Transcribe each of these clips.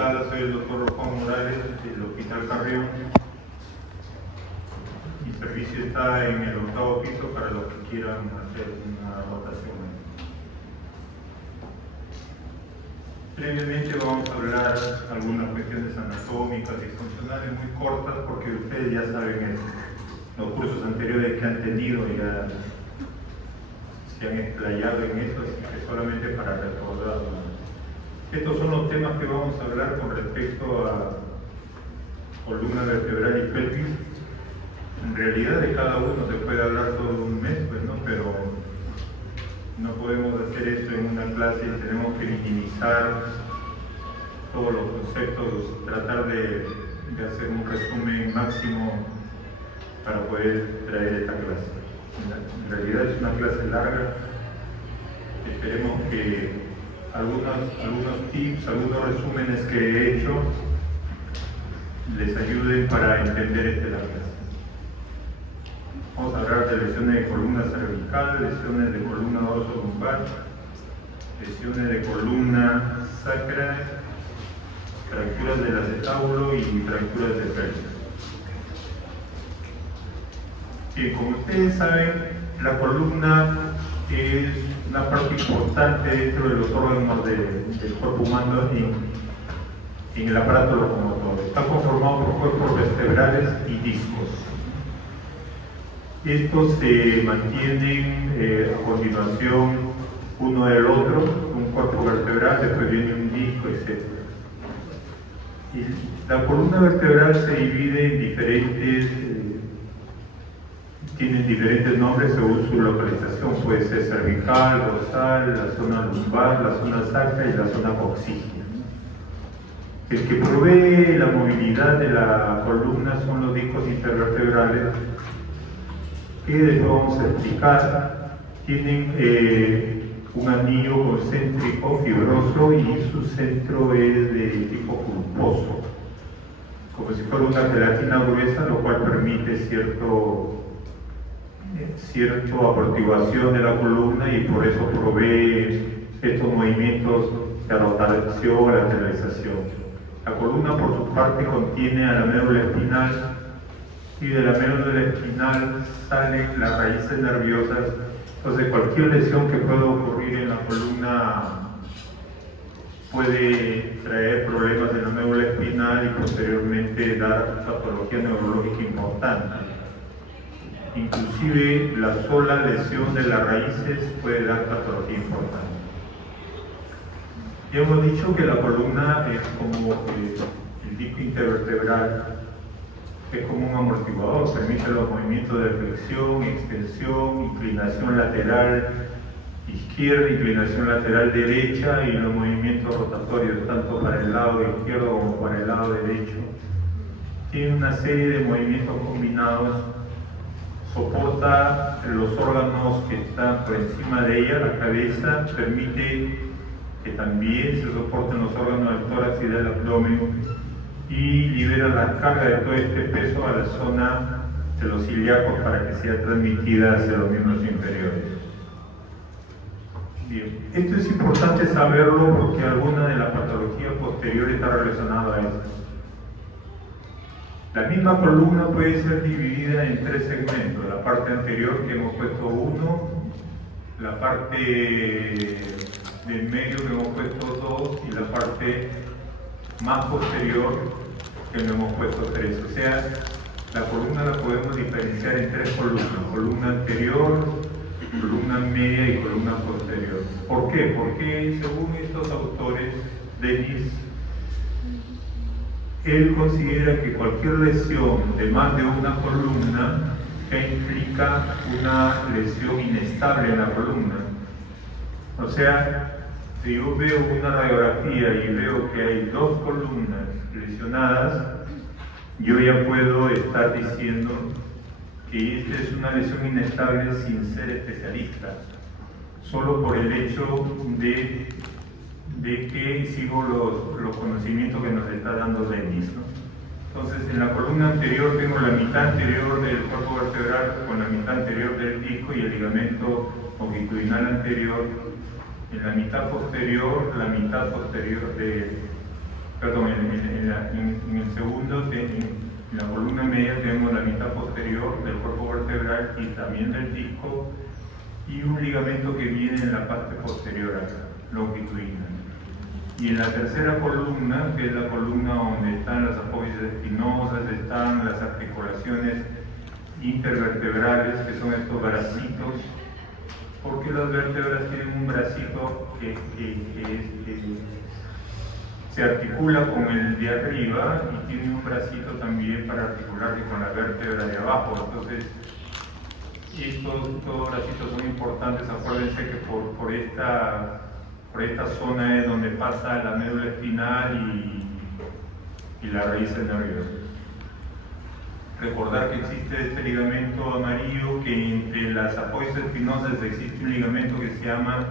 Sala, soy el doctor Juan Morales del Hospital Carrión. Mi servicio está en el 8º piso para los que quieran hacer una rotación. Previamente vamos a hablar algunas cuestiones anatómicas y funcionales muy cortas porque ustedes ya saben eso. Los cursos anteriores que han tenido ya se han explayado en eso, así que solamente para recordarlo. Estos son los temas que vamos a hablar con respecto a columna vertebral y pelvis. En realidad de cada uno se puede hablar todo un mes, pues, ¿no? Pero no podemos hacer eso en una clase, tenemos que minimizar todos los conceptos, tratar de hacer un resumen máximo para poder traer esta clase. En realidad es una clase larga, esperemos que algunos tips, algunos resúmenes que he hecho les ayuden para entender la clase. Vamos a hablar de lesiones de columna cervical, lesiones de columna dorso-lumbar, lesiones de columna sacra, fracturas del acetábulo y fracturas de pelvis. Bien, como ustedes saben, la columna es una parte importante dentro de los órganos del cuerpo humano en el aparato locomotor. Está conformado por cuerpos vertebrales y discos. Estos se mantienen a continuación uno del otro, un cuerpo vertebral, después viene un disco, etc. Y la columna vertebral se divide en tienen diferentes nombres según su localización, puede ser cervical, dorsal, la zona lumbar, la zona sacra y la zona coxígea. El que provee la movilidad de la columna son los discos intervertebrales, que después vamos a explicar. Tienen un anillo concéntrico fibroso y su centro es de tipo pulposo, como si fuera una gelatina gruesa, lo cual permite cierta amortiguación de la columna y por eso provee estos movimientos de rotación, lateralización. La columna por su parte contiene a la médula espinal y de la médula espinal salen las raíces nerviosas. Entonces cualquier lesión que pueda ocurrir en la columna puede traer problemas en la médula espinal y posteriormente dar patología neurológica importante. Inclusive la sola lesión de las raíces puede dar patología importante. Ya hemos dicho que la columna es como el disco intervertebral, es como un amortiguador, permite los movimientos de flexión, extensión, inclinación lateral izquierda, inclinación lateral derecha y los movimientos rotatorios tanto para el lado izquierdo como para el lado derecho. Tiene una serie de movimientos combinados, soporta los órganos que están por encima de ella, la cabeza, permite que también se soporten los órganos del tórax y del abdomen y libera la carga de todo este peso a la zona de los ilíacos para que sea transmitida hacia los miembros inferiores. Bien, esto es importante saberlo porque alguna de la patología posterior está relacionada a esto. La misma columna puede ser dividida en tres segmentos: la parte anterior, que hemos puesto 1, la parte del medio, que hemos puesto 2, y la parte más posterior, que no hemos puesto 3. O sea, la columna la podemos diferenciar en tres columnas: columna anterior, columna media y columna posterior. ¿Por qué? Porque según estos autores, Dennis, él considera que cualquier lesión de más de una columna implica una lesión inestable en la columna. O sea, si yo veo una radiografía y veo que hay dos columnas lesionadas, yo ya puedo estar diciendo que esta es una lesión inestable sin ser especialista, solo por el hecho de que sigo los conocimientos que nos está dando Dennis, ¿no? Entonces, en la columna anterior tengo la mitad anterior del cuerpo vertebral con la mitad anterior del disco y el ligamento longitudinal anterior. En la mitad posterior, la mitad posterior perdón, en el segundo, en la columna media tenemos la mitad posterior del cuerpo vertebral y también del disco y un ligamento que viene en la parte posterior acá, longitudinal. Y en la tercera columna, que es la columna donde están las apófisis espinosas, están las articulaciones intervertebrales, que son estos bracitos, porque las vértebras tienen un bracito que se articula con el de arriba y tiene un bracito también para articularse con la vértebra de abajo. Entonces, estos bracitos son importantes. Acuérdense que por esta zona es donde pasa la médula espinal y la raíz nerviosa. Recordar que existe este ligamento amarillo, que entre las apófisis espinosas existe un ligamento que se llama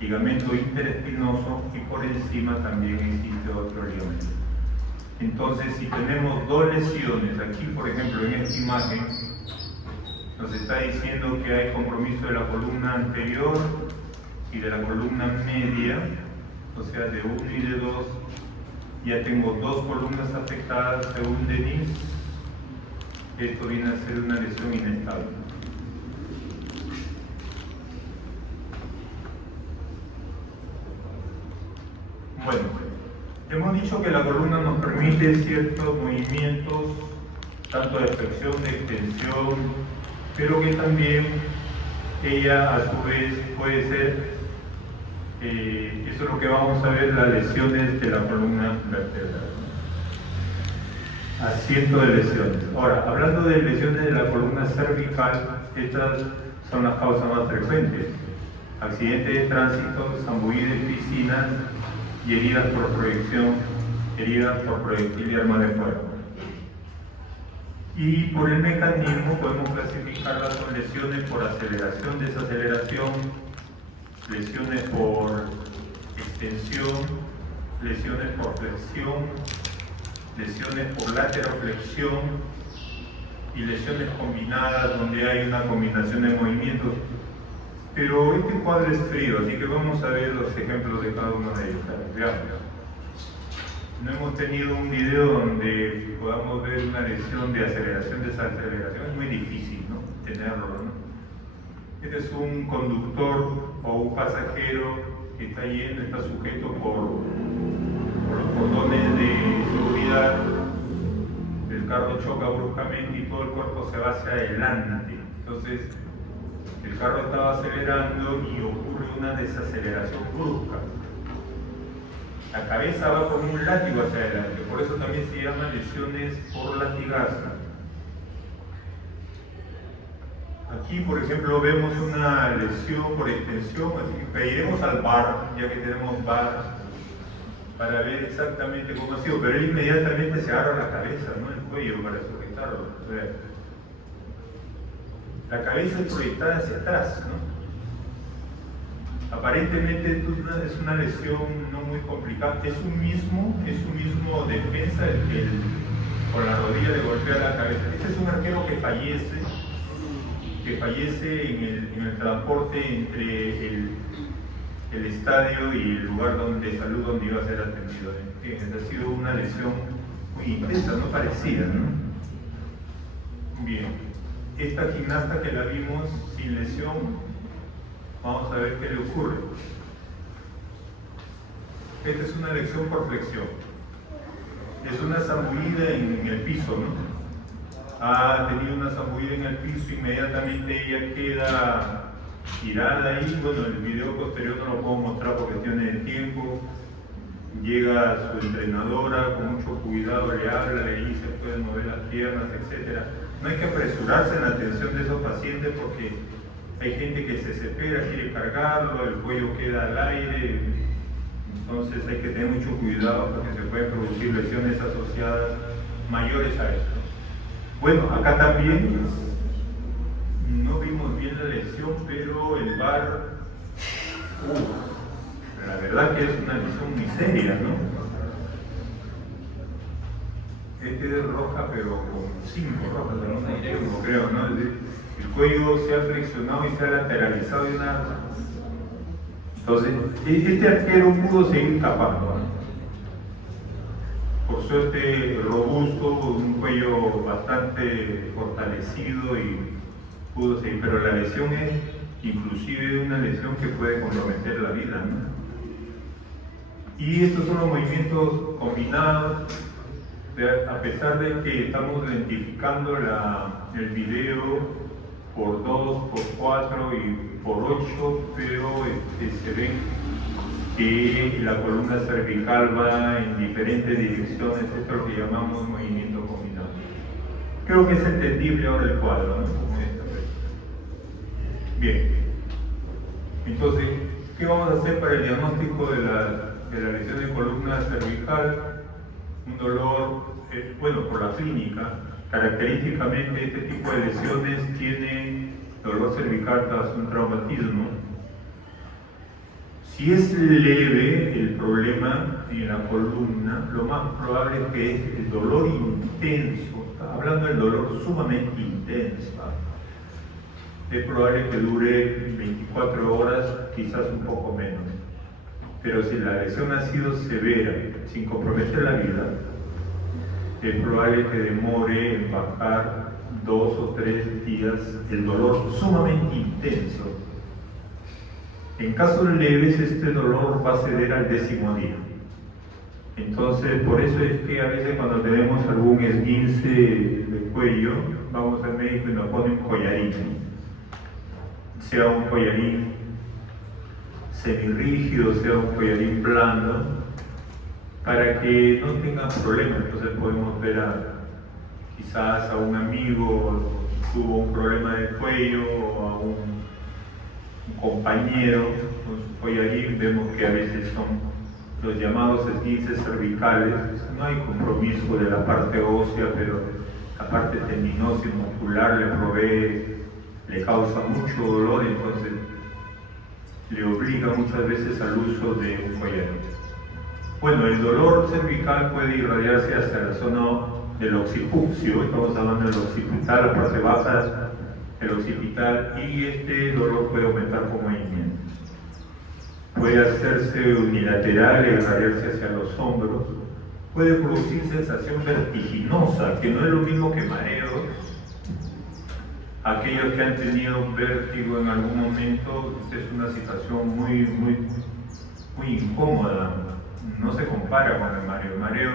ligamento interespinoso y por encima también existe otro ligamento. Entonces, si tenemos dos lesiones, aquí por ejemplo en esta imagen, nos está diciendo que hay compromiso de la columna anterior y de la columna media, o sea de 1 y de 2, ya tengo dos columnas afectadas según Denis. Esto viene a ser una lesión inestable. Bueno, hemos dicho que la columna nos permite ciertos movimientos, tanto de flexión, de extensión, pero que también ella a su vez puede ser, eso es lo que vamos a ver, las lesiones de la columna vertebral. Asiento de lesiones. Ahora, hablando de lesiones de la columna cervical, estas son las causas más frecuentes: accidentes de tránsito, zambullida en piscinas y heridas por proyección, heridas por proyectil de arma de fuego. Y por el mecanismo podemos clasificarlas con lesiones por aceleración, desaceleración, lesiones por extensión, lesiones por flexión, lesiones por lateroflexión y lesiones combinadas donde hay una combinación de movimientos. Pero este cuadro es frío, así que vamos a ver los ejemplos de cada uno de ellos. Veamos. No hemos tenido un video donde podamos ver una lesión de aceleración, desaceleración. Es muy difícil, ¿no?, tenerlo, ¿no? Este es un conductor o un pasajero que está yendo, está sujeto por los cordones de seguridad. El carro choca bruscamente y todo el cuerpo se va hacia adelante. Entonces, el carro estaba acelerando y ocurre una desaceleración brusca. La cabeza va como un látigo hacia adelante, por eso también se llaman lesiones por latigazo. Aquí, por ejemplo, vemos una lesión por extensión, así que pediremos al VAR, ya que tenemos VAR, para ver exactamente cómo ha sido, pero él inmediatamente se agarra la cabeza, ¿no?, el cuello para sujetarlo. O sea, la cabeza es proyectada hacia atrás, ¿no? Aparentemente es una lesión no muy complicada, es un mismo defensa el que con la rodilla le golpea la cabeza. Este es un arquero que fallece en el transporte entre el estadio y el lugar de salud donde iba a ser atendido. Ha sido una lesión muy intensa, no parecida, ¿no? Bien, esta gimnasta que la vimos sin lesión, vamos a ver qué le ocurre. Esta es una lesión por flexión. Es una zambullida en el piso, ¿no? Ha tenido una zambullida en el piso, inmediatamente ella queda tirada ahí. Bueno, el video posterior no lo puedo mostrar por cuestiones de tiempo. Llega su entrenadora, con mucho cuidado le habla, le dice pueden mover las piernas, etc. No hay que apresurarse en la atención de esos pacientes porque hay gente que se desespera, quiere cargarlo, el cuello queda al aire. Entonces hay que tener mucho cuidado porque se pueden producir lesiones asociadas mayores a esto. Bueno, acá también no vimos bien la lesión, pero el VAR, la verdad que es una lesión muy seria, ¿no? Este es roja, pero con 5 rojas, no creo, ¿no? El cuello se ha flexionado y se ha lateralizado de una. Entonces, este arquero pudo seguir escapando, ¿no? por suerte robusto, un cuello bastante fortalecido y pudo seguir, pero la lesión es inclusive una lesión que puede comprometer la vida, ¿no? Y estos son los movimientos combinados, a pesar de que estamos identificando el video por 2, por 4 y por 8, pero se ve que la columna cervical va en diferentes direcciones. Esto es lo que llamamos movimiento combinado. Creo que es entendible ahora el cuadro, ¿no? Bien, entonces, ¿qué vamos a hacer para el diagnóstico de la lesión de columna cervical? Un dolor, bueno, por la clínica, característicamente este tipo de lesiones tienen dolor cervical tras un traumatismo. Si es leve el problema en la columna, lo más probable es que es el dolor intenso, está hablando del dolor sumamente intenso. Es probable que dure 24 horas, quizás un poco menos. Pero si la lesión ha sido severa, sin comprometer la vida, es probable que demore en bajar 2 o 3 días el dolor sumamente intenso. En casos leves, este dolor va a ceder al 10º día. Entonces, por eso es que a veces cuando tenemos algún esguince de cuello, vamos al médico y nos pone un collarín. Sea un collarín semirrígido, sea un collarín blando, para que no tengan problemas. Entonces podemos ver quizás a un amigo que tuvo un problema de cuello o a un compañero con su collarín. Vemos que a veces son los llamados esguinces cervicales. No hay compromiso de la parte ósea, pero la parte tendinosa y muscular le causa mucho dolor, entonces le obliga muchas veces al uso de un collarín. Bueno, el dolor cervical puede irradiarse hacia la zona del occipucio, estamos hablando del occipital, la parte baja del occipital, y este dolor puede aumentar con movimiento. Puede hacerse unilateral e irradiarse hacia los hombros, puede producir sensación vertiginosa, que no es lo mismo que mareos. Aquellos que han tenido vértigo en algún momento, es una situación muy incómoda, no se compara con el mareo. El mareo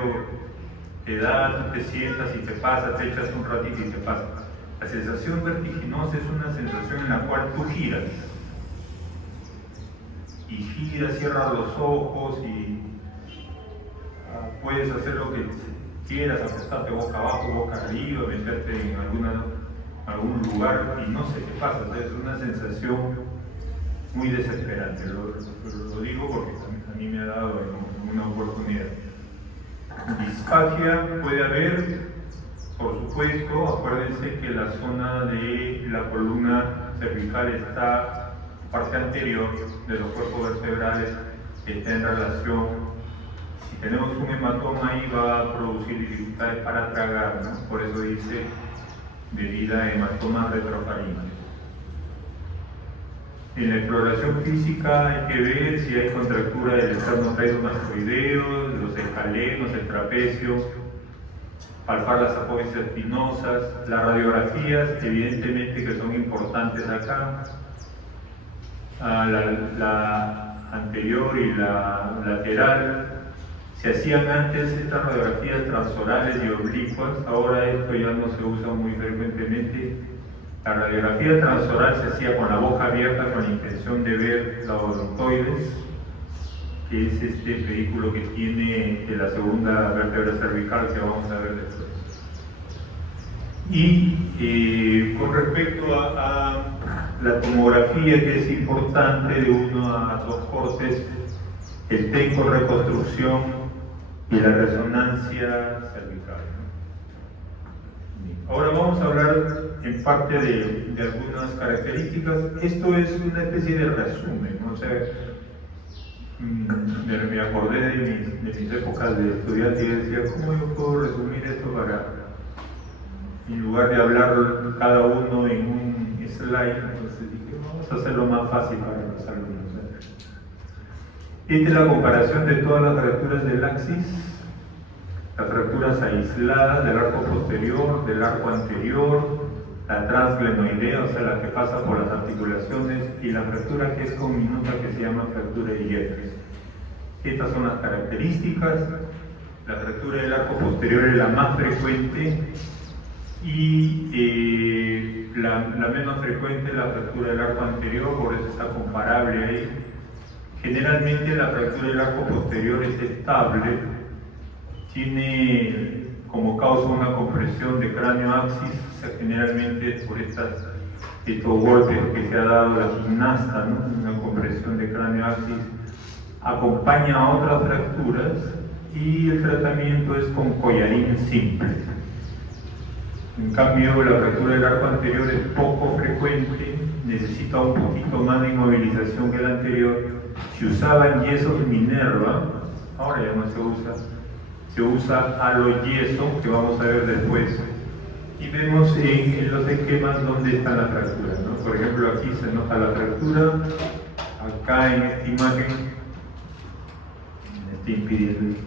te da, tú te sientas y te pasa, te echas un ratito y te pasa. La sensación vertiginosa es una sensación en la cual tú giras, cierras los ojos y puedes hacer lo que quieras, acostarte boca abajo, boca arriba, meterte en algún lugar y no sé qué pasa. Es una sensación muy desesperante. Lo digo porque a mí me ha dado una oportunidad. Disfagia puede haber, por supuesto. Acuérdense que la zona de la columna cervical está, parte anterior de los cuerpos vertebrales, está en relación. Si tenemos un hematoma ahí va a producir dificultades para tragar, ¿no? Por eso dice debido a hematomas retrofaringeos. En la exploración física hay que ver si hay contractura del esternocleidomastoideo, de los escalenos, el trapecio, palpar las apófisis espinosas. Las radiografías, evidentemente que son importantes acá. La anterior y la lateral se hacían antes estas radiografías transorales y oblicuas, ahora esto ya no se usa muy frecuentemente. La radiografía transoral se hacía con la boca abierta con la intención de ver la odontoides, que es este vehículo que tiene de la segunda vértebra cervical que vamos a ver después. Y con respecto a la tomografía, que es importante de 1 a 2 cortes, el TEC con reconstrucción y la resonancia cervical. Ahora vamos a hablar en parte de algunas características. Esto es una especie de resumen, ¿no? O sea, me acordé de mis épocas de estudiante y decía, ¿cómo yo puedo resumir esto para, en lugar de hablar cada uno en un slide? Entonces dije, vamos a hacerlo más fácil para los alumnos. Esta es la comparación de todas las fracturas del axis Las fracturas aisladas del arco posterior, del arco anterior, la transglenoidea, o sea, la que pasa por las articulaciones, y la fractura que es conminuta, que se llama fractura de Jeffreys. Estas son las características. La fractura del arco posterior es la más frecuente y la menos frecuente es la fractura del arco anterior, por eso está comparable ahí. Generalmente la fractura del arco posterior es estable, tiene como causa una compresión de cráneo-axis, o sea, generalmente por estos golpes que se ha dado la gimnasta, ¿no? Una compresión de cráneo-axis acompaña a otras fracturas y el tratamiento es con collarín simple. En cambio, la fractura del arco anterior es poco frecuente, necesita un poquito más de inmovilización que la anterior. Se usaban yesos Minerva, ahora ya no se usa aloyeso, que vamos a ver después. Y vemos en los esquemas dónde están las fracturas, ¿no? Por ejemplo, aquí se nota la fractura, acá en esta imagen me está impidiendo.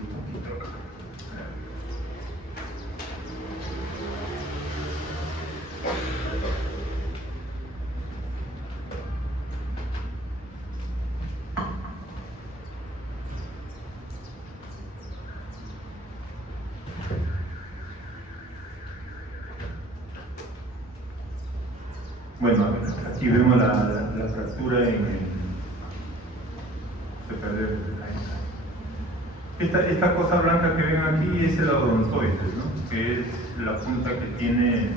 Bueno, aquí vemos la fractura esta cosa blanca que ven aquí es el odontoides, ¿no? Que es la punta que tiene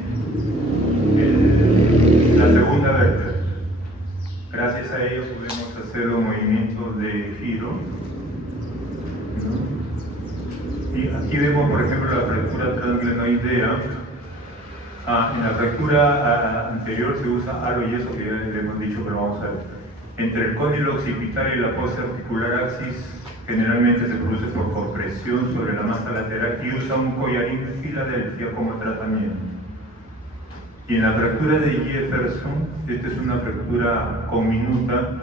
la segunda vértebra. Gracias a ello podemos hacer los movimientos de giro, ¿no? Y aquí vemos, por ejemplo, la fractura transglenoidea. En la fractura anterior se usa aloyeso, que ya le hemos dicho que lo vamos a ver. Entre el cóndilo occipital y la fosa articular axis, generalmente se produce por compresión sobre la masa lateral y usa un collarín de Filadelfia como tratamiento. Y en la fractura de Jefferson, esta es una fractura conminuta,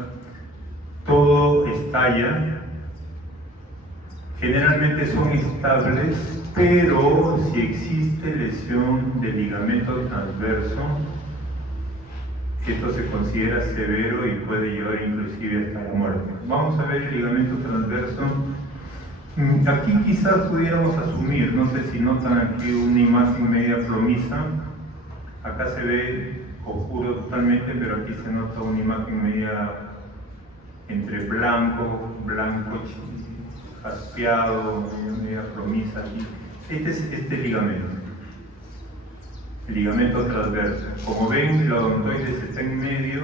todo estalla. Generalmente son estables, pero si existe lesión del ligamento transverso, esto se considera severo y puede llevar inclusive hasta la muerte. Vamos a ver el ligamento transverso. Aquí quizás pudiéramos asumir, no sé si notan aquí una imagen media plomiza. Acá se ve oscuro totalmente, pero aquí se nota una imagen media entre blanco jaspeado, media plomiza aquí. Este es este ligamento, el ligamento transverso. Como ven, el odontoides está en medio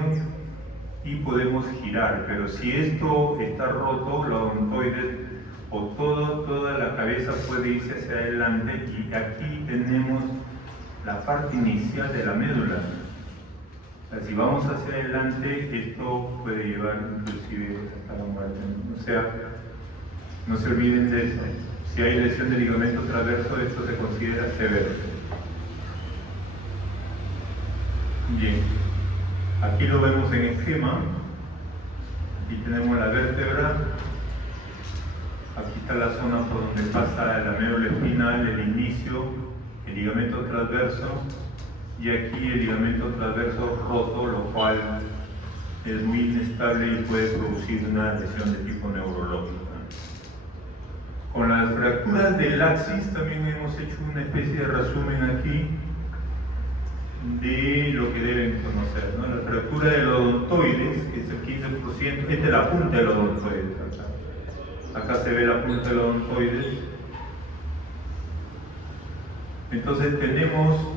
y podemos girar, pero si esto está roto, el odontoides o toda la cabeza puede irse hacia adelante, y aquí tenemos la parte inicial de la médula. O sea, si vamos hacia adelante, esto puede llevar inclusive hasta la muerte. O sea, no se olviden de eso. Si hay lesión de ligamento transverso, esto se considera severo. Bien, aquí lo vemos en esquema. Aquí tenemos la vértebra. Aquí está la zona por donde pasa la médula espinal, el inicio, el ligamento transverso, y aquí el ligamento transverso roto, lo cual es muy inestable y puede producir una lesión de tipo neurológico. Con las fracturas del axis también hemos hecho una especie de resumen aquí de lo que deben conocer, ¿no? La fractura del odontoides, que es el 15%, esta es la punta del odontoides. Acá se ve la punta del odontoides. Entonces tenemos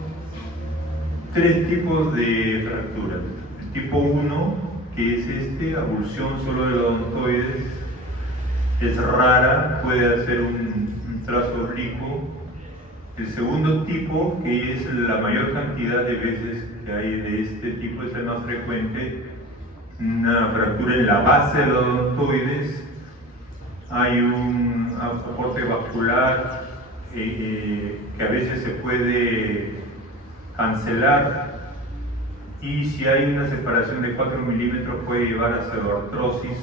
tres tipos de fracturas. El tipo 1, que es abulsión solo del odontoides, es rara, puede hacer un trazo oblicuo. El segundo tipo, que es la mayor cantidad de veces que hay de este tipo, es el más frecuente, una fractura en la base del odontoides. Hay un aporte vascular que a veces se puede cancelar, y si hay una separación de 4 milímetros puede llevar a pseudoartrosis.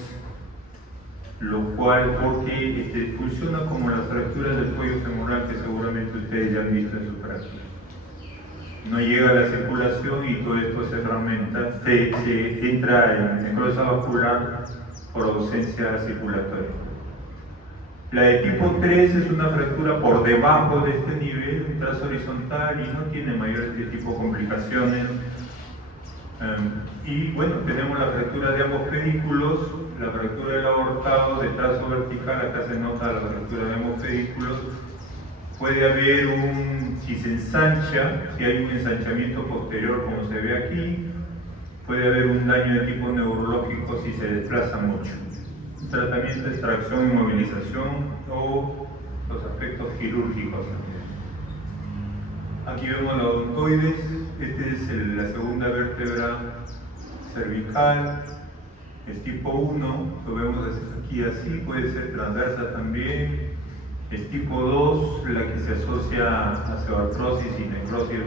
lo cual, porque funciona como las fracturas del cuello femoral que seguramente ustedes ya han visto en su práctica. No llega la circulación y todo esto se fragmenta, se entra en necrosis vascular por ausencia circulatoria. La de tipo 3 es una fractura por debajo de este nivel, un trazo horizontal y no tiene mayores tipo de complicaciones. Y bueno, tenemos la fractura de ambos pedículos, la fractura del aortado de trazo vertical, acá se nota la fractura de ambos pedículos. Puede haber si se ensancha, si hay un ensanchamiento posterior como se ve aquí, puede haber un daño de tipo neurológico si se desplaza mucho. Tratamiento de extracción y movilización o los aspectos quirúrgicos también. Aquí vemos la odontoides, esta es la segunda vértebra cervical, es tipo 1, lo vemos aquí así, puede ser transversa también. Es tipo 2, la que se asocia a osteoartrosis y necrosis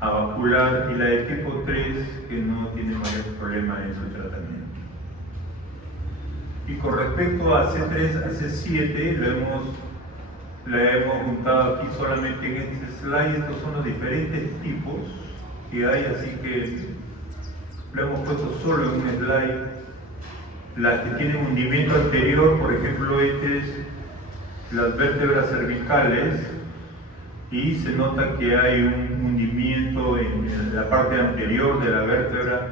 avascular, y la de tipo 3, que no tiene mayor problema en su tratamiento. Y con respecto a C3 a C7, la hemos juntado aquí solamente en este slide. Estos son los diferentes tipos que hay, así que lo hemos puesto solo en un slide. Las que tienen hundimiento anterior, por ejemplo, las vértebras cervicales, y se nota que hay un hundimiento en la parte anterior de la vértebra,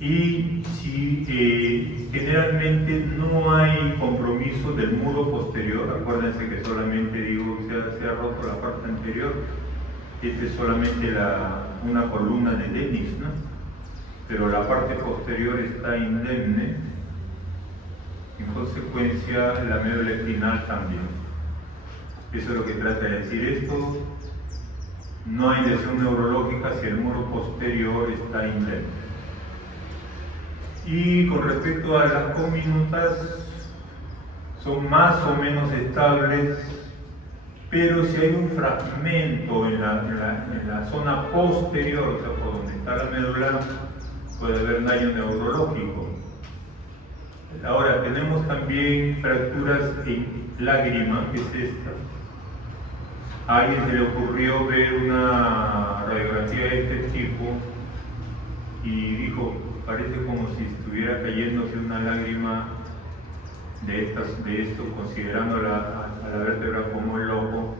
y si generalmente no hay compromiso del muro posterior. Acuérdense que solamente digo que se ha roto la parte anterior, esta es solamente una columna de Dennis, ¿no? Pero la parte posterior está indemne, en consecuencia la médula espinal también. Eso es lo que trata de decir esto. No hay lesión neurológica si el muro posterior está indemne. Y con respecto a las cominutas, son más o menos estables, pero si hay un fragmento en la zona posterior, o sea, por donde está la médula, puede haber daño neurológico. Ahora, tenemos también fracturas en lágrima, que es esta. A alguien se le ocurrió ver una radiografía de este tipo y dijo, parece como si estuviera cayéndose una lágrima de esto, considerando a la vértebra como el ojo,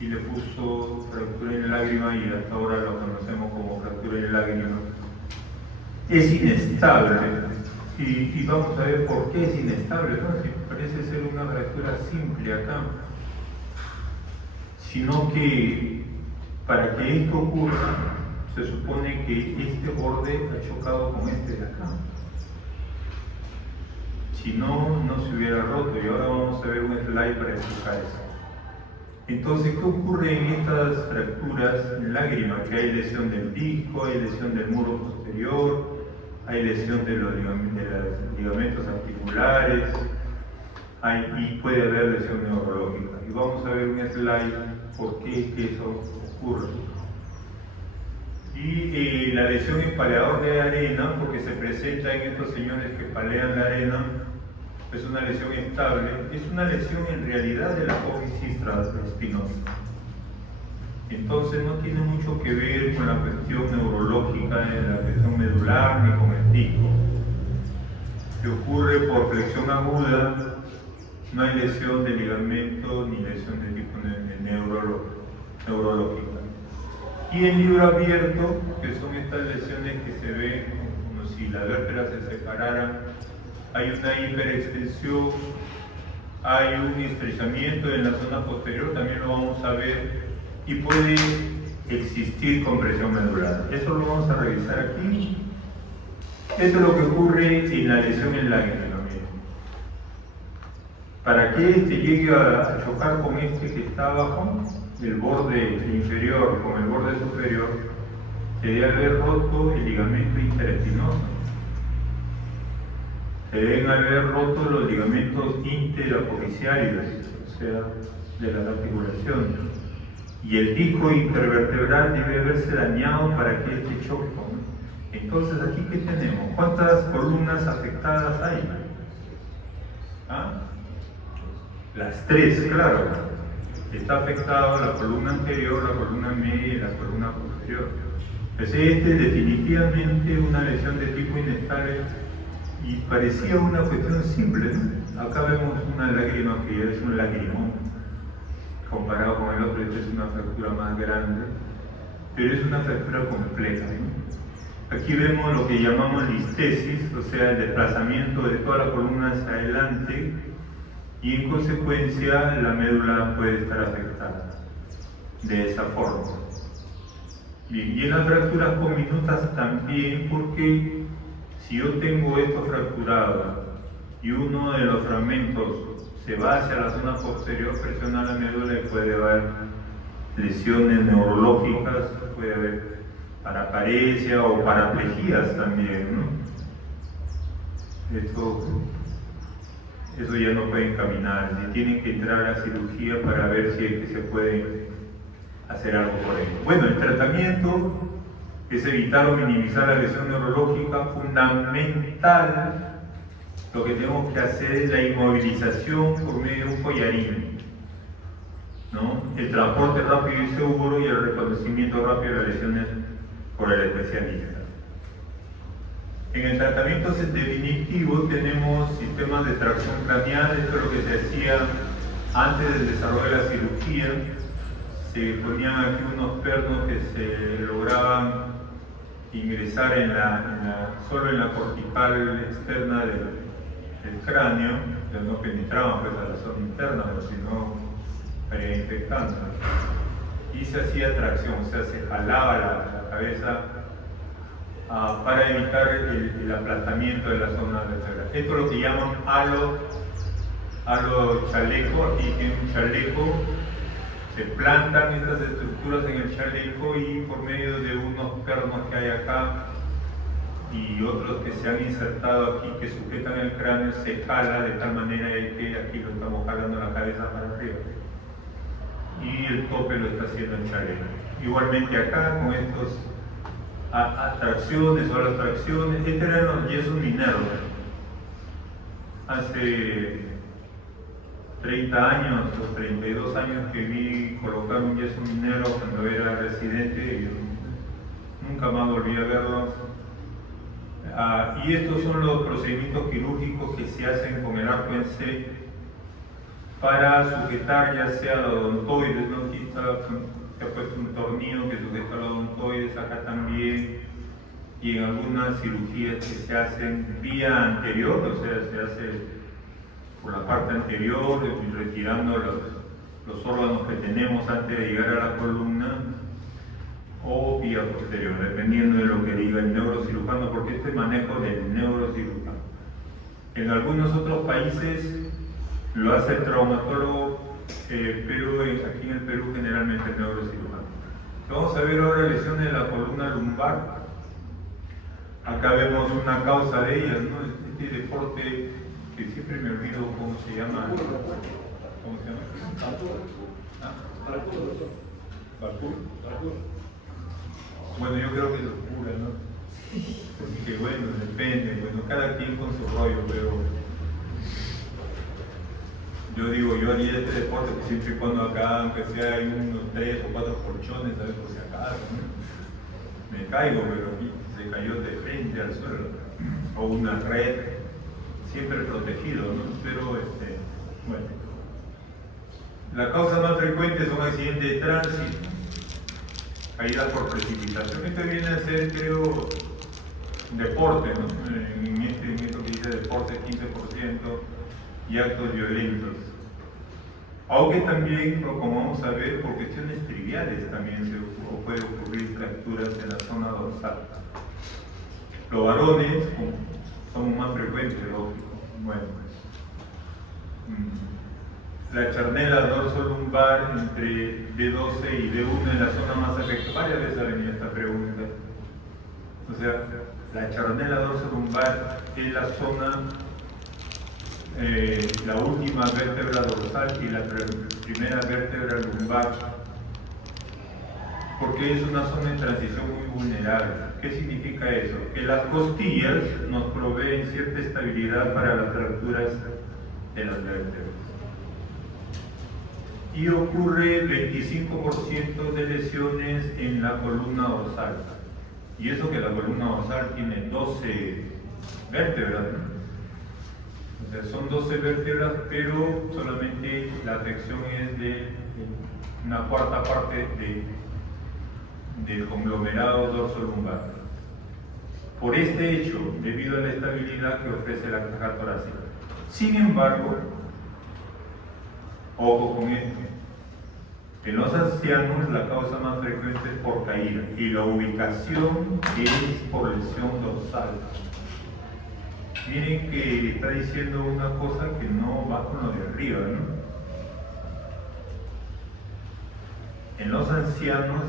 y le puso fractura en lágrima, y hasta ahora lo conocemos como fractura en lágrima. Es inestable, y vamos a ver por qué es inestable, ¿no? Si parece ser una fractura simple acá, sino que para que esto ocurra, se supone que este borde ha chocado con este de acá. Si no, no se hubiera roto, y ahora vamos a ver un slide para explicar eso. Entonces, ¿qué ocurre en estas fracturas en lágrima? Que hay lesión del disco, hay lesión del muro posterior, hay lesión de los ligamentos articulares, y puede haber lesión neurológica. Y vamos a ver un slide por qué es que eso ocurre. Y la lesión en paleador de arena, porque se presenta en estos señores que palean la arena, es una lesión estable, es una lesión en realidad de la apófisis espinosa. Entonces no tiene mucho que ver con la cuestión neurológica, la cuestión medular, ni con el disco. Si ocurre por flexión aguda, no hay lesión de ligamento ni lesión de tipo neurológica. Y el libro abierto, que son estas lesiones que se ven como si las vértebras se separaran, hay una hiperextensión, hay un estrechamiento en la zona posterior, también lo vamos a ver, y puede existir compresión medular. Eso lo vamos a revisar aquí. Esto es lo que ocurre en la lesión en lágrima. Para que este llegue a chocar con este que está abajo, el borde inferior con el borde superior, se debe haber roto el ligamento interespinoso. Se deben haber roto los ligamentos interapofisiarios, o sea, de las articulaciones. Y el disco intervertebral debe haberse dañado para que este choque. Entonces, ¿aquí qué tenemos? ¿Cuántas columnas afectadas hay? ¿Ah? Las tres, claro. Está afectado la columna anterior, la columna media y la columna posterior. Pues este es definitivamente una lesión de tipo inestable y parecía una cuestión simple, ¿no? Acá vemos una lágrima que ya es un lagrimón comparado con el otro. Esta es una fractura más grande, pero es una fractura compleja, ¿no? Aquí vemos lo que llamamos listesis, o sea, el desplazamiento de toda la columna hacia adelante, y en consecuencia la médula puede estar afectada de esa forma. Bien, y en las fracturas comminutas también, porque si yo tengo esto fracturado y uno de los fragmentos se va hacia la zona posterior, presiona la médula y puede haber lesiones neurológicas, puede haber paraparesia o paraplegias también, ¿no? Eso ya no pueden caminar, y tienen que entrar a cirugía para ver si es que se puede hacer algo por ello. Bueno, el tratamiento es evitar o minimizar la lesión neurológica. Fundamental, lo que tenemos que hacer es la inmovilización por medio de un collarín, ¿no? El transporte rápido y seguro y el reconocimiento rápido de las lesiones por el especialista. En el tratamiento definitivo tenemos sistemas de tracción craneal. Esto es lo que se hacía antes del desarrollo de la cirugía. Se ponían aquí unos pernos que se lograban ingresar solo en la cortical externa del cráneo, pero no penetraban pues a la zona interna, porque si no estaría infectando. Y se hacía tracción, o sea, se jalaba la cabeza para evitar el aplastamiento de la zona vertebral. Esto es lo que llaman halo chaleco. Aquí tiene un chaleco, se plantan estas estructuras en el chaleco y por medio de unos pernos que hay acá y otros que se han insertado aquí que sujetan el cráneo, se jala de tal manera que aquí lo estamos jalando la cabeza para arriba y el tope lo está haciendo el chaleco. Igualmente acá con estos atracciones o las tracciones, estos eran los yesos mineros. Hace 30 años o 32 años que vi colocar un yeso minero cuando era residente y nunca más volví a verlo. Y estos son los procedimientos quirúrgicos que se hacen con el arco en C para sujetar ya sea la odontoides, ¿no? Aquí se ha puesto un tornillo que sujeta la odontoides, acá también, y en algunas cirugías que se hacen vía anterior, o sea, se hace por la parte anterior, retirando los órganos que tenemos antes de llegar a la columna, o vía posterior, dependiendo de lo que diga el neurocirujano, porque este manejo del neurocirujano. En algunos otros países lo hace el traumatólogo, pero aquí en el Perú generalmente el neurocirujano. Vamos a ver ahora lesiones de la columna lumbar. Acá vemos una causa de ellas, ¿no? Este deporte que siempre me olvido cómo se llama. ¿Cómo se llama? ¿Parkour? Bueno, yo creo que es locura, ¿no? Porque bueno, depende, bueno, cada quien con su rollo, pero yo digo, yo haría este deporte que siempre y cuando acá, aunque sea hay unos 3 o 4 colchones, ¿sabes? Por si acaso, ¿no? Me caigo, pero aquí se cayó de frente al suelo, o una red, siempre protegido, ¿no? Pero, bueno. La causa más frecuente son accidentes de tránsito, caídas por precipitación. Esto viene a ser, creo, deporte, ¿no? En esto que dice deporte 15%, y actos violentos. Aunque también, como vamos a ver, por cuestiones triviales también puede ocurrir fracturas en la zona dorsal. Los varones son más frecuentes, lógico. Bueno, la charnela dorsolumbar entre D12 y D1 es la zona más afectada. Varias veces ha venido esta pregunta. O sea, la charnela dorsolumbar es la zona, la última vértebra dorsal y la primera vértebra lumbar, porque es una zona de transición muy vulnerable. ¿Qué significa eso? Que las costillas nos proveen cierta estabilidad para las fracturas de las vértebras. Y ocurre 25% de lesiones en la columna dorsal. Y eso que la columna dorsal tiene 12 vértebras, ¿no? O sea, son 12 vértebras, pero solamente la afección es de una cuarta parte del conglomerado dorso-lumbar. Por este hecho, debido a la estabilidad que ofrece la caja torácica. Sin embargo, ojo con esto, en los ancianos la causa más frecuente es por caída y la ubicación es por lesión dorsal. Miren que está diciendo una cosa que no va con lo de arriba, ¿no? En los ancianos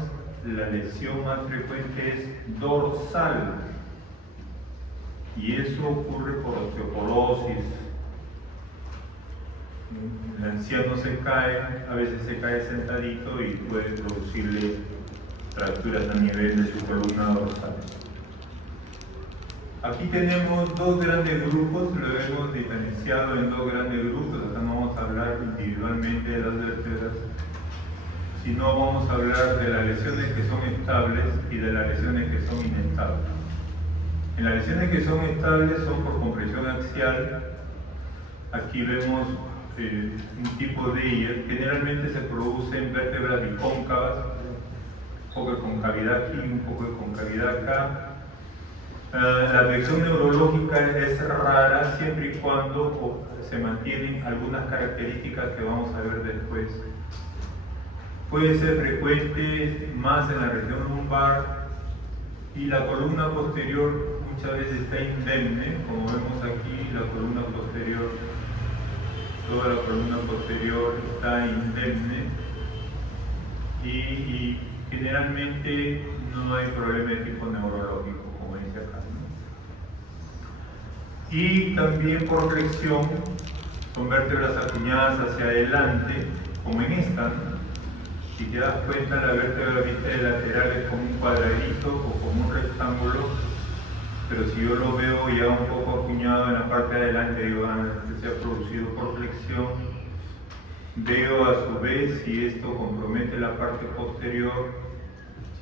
la lesión más frecuente es dorsal y eso ocurre por osteoporosis. El anciano se cae, a veces se cae sentadito y puede producirle fracturas a nivel de su columna dorsal. Aquí tenemos dos grandes grupos, lo hemos diferenciado en dos grandes grupos. Acá no vamos a hablar individualmente de las vértebras, sino vamos a hablar de las lesiones que son estables y de las lesiones que son inestables. En las lesiones que son estables son por compresión axial. Aquí vemos un tipo de ellas. Generalmente se produce en vértebras bicóncavas, un poco de concavidad aquí, un poco de concavidad acá. La afección neurológica es rara siempre y cuando se mantienen algunas características que vamos a ver después. Puede ser frecuente más en la región lumbar y la columna posterior muchas veces está indemne, como vemos aquí, la columna posterior, toda la columna posterior está indemne y generalmente no hay problema de tipo neurológico, como dice acá, ¿no? Y también por flexión, son vértebras acuñadas hacia adelante, como en esta, ¿no? Si te das cuenta, la vértebra vista lateral es como un cuadradito o como un rectángulo, pero si yo lo veo ya un poco acuñado en la parte de adelante, digo, que se ha producido por flexión. Veo a su vez si esto compromete la parte posterior.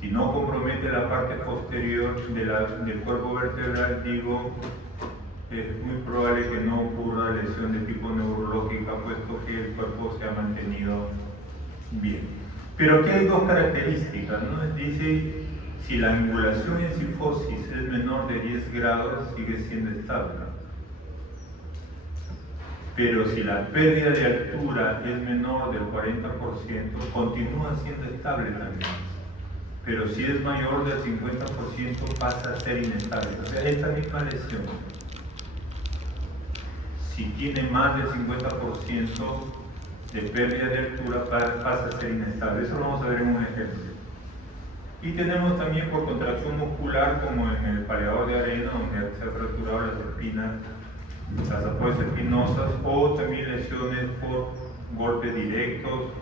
Si no compromete la parte posterior del cuerpo vertebral, digo, es muy probable que no ocurra lesión de tipo neurológica, puesto que el cuerpo se ha mantenido bien. Pero aquí hay dos características, ¿no? Dice, si la angulación en sifosis es menor de 10 grados, sigue siendo estable. Pero si la pérdida de altura es menor del 40%, continúa siendo estable también. Pero si es mayor del 50%, pasa a ser inestable. O sea, esta misma lesión, si tiene más del 50% de pérdida de altura, pasa a ser inestable. Eso lo vamos a ver en un ejemplo. Y tenemos también por contracción muscular, como en el pareador de arena, donde se han fracturado las espinas, las apoyas espinosas, o también lesiones por golpes directos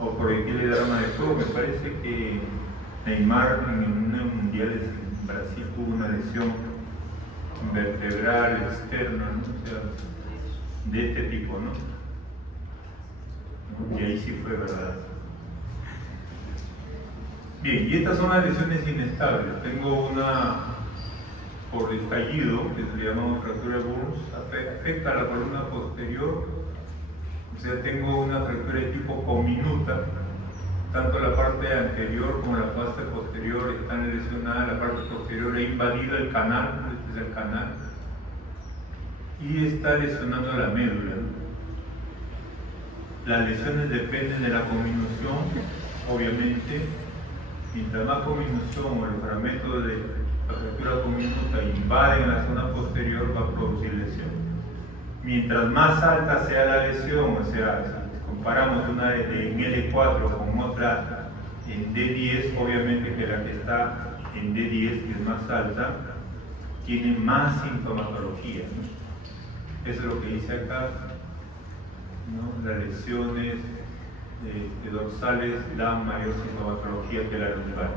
o proyectiles de arma de fuego. Me parece que Neymar en un mundial en Brasil tuvo una lesión vertebral externa, ¿no? O sea, de este tipo, ¿no? Y ahí sí fue verdad. Bien, y estas son las lesiones inestables. Tengo una por estallido, que se llama fractura de Burns, afecta a la columna posterior. O sea, tengo una fractura de tipo comminuta. Tanto la parte anterior como la parte posterior están lesionadas. La parte posterior ha invadido el canal, este es el canal, y está lesionando la médula, ¿no? Las lesiones dependen de la comminución, obviamente. Mientras más comminución o el fragmento de la fractura comminuta invaden la zona posterior, va a producir lesión. Mientras más alta sea la lesión, o sea, si comparamos una en L4 con otra en D10, obviamente que la que está en D10, que es más alta, tiene más sintomatología, ¿no? Eso es lo que dice acá, ¿no? Las lesiones dorsales dan mayor sintomatología que las lumbares.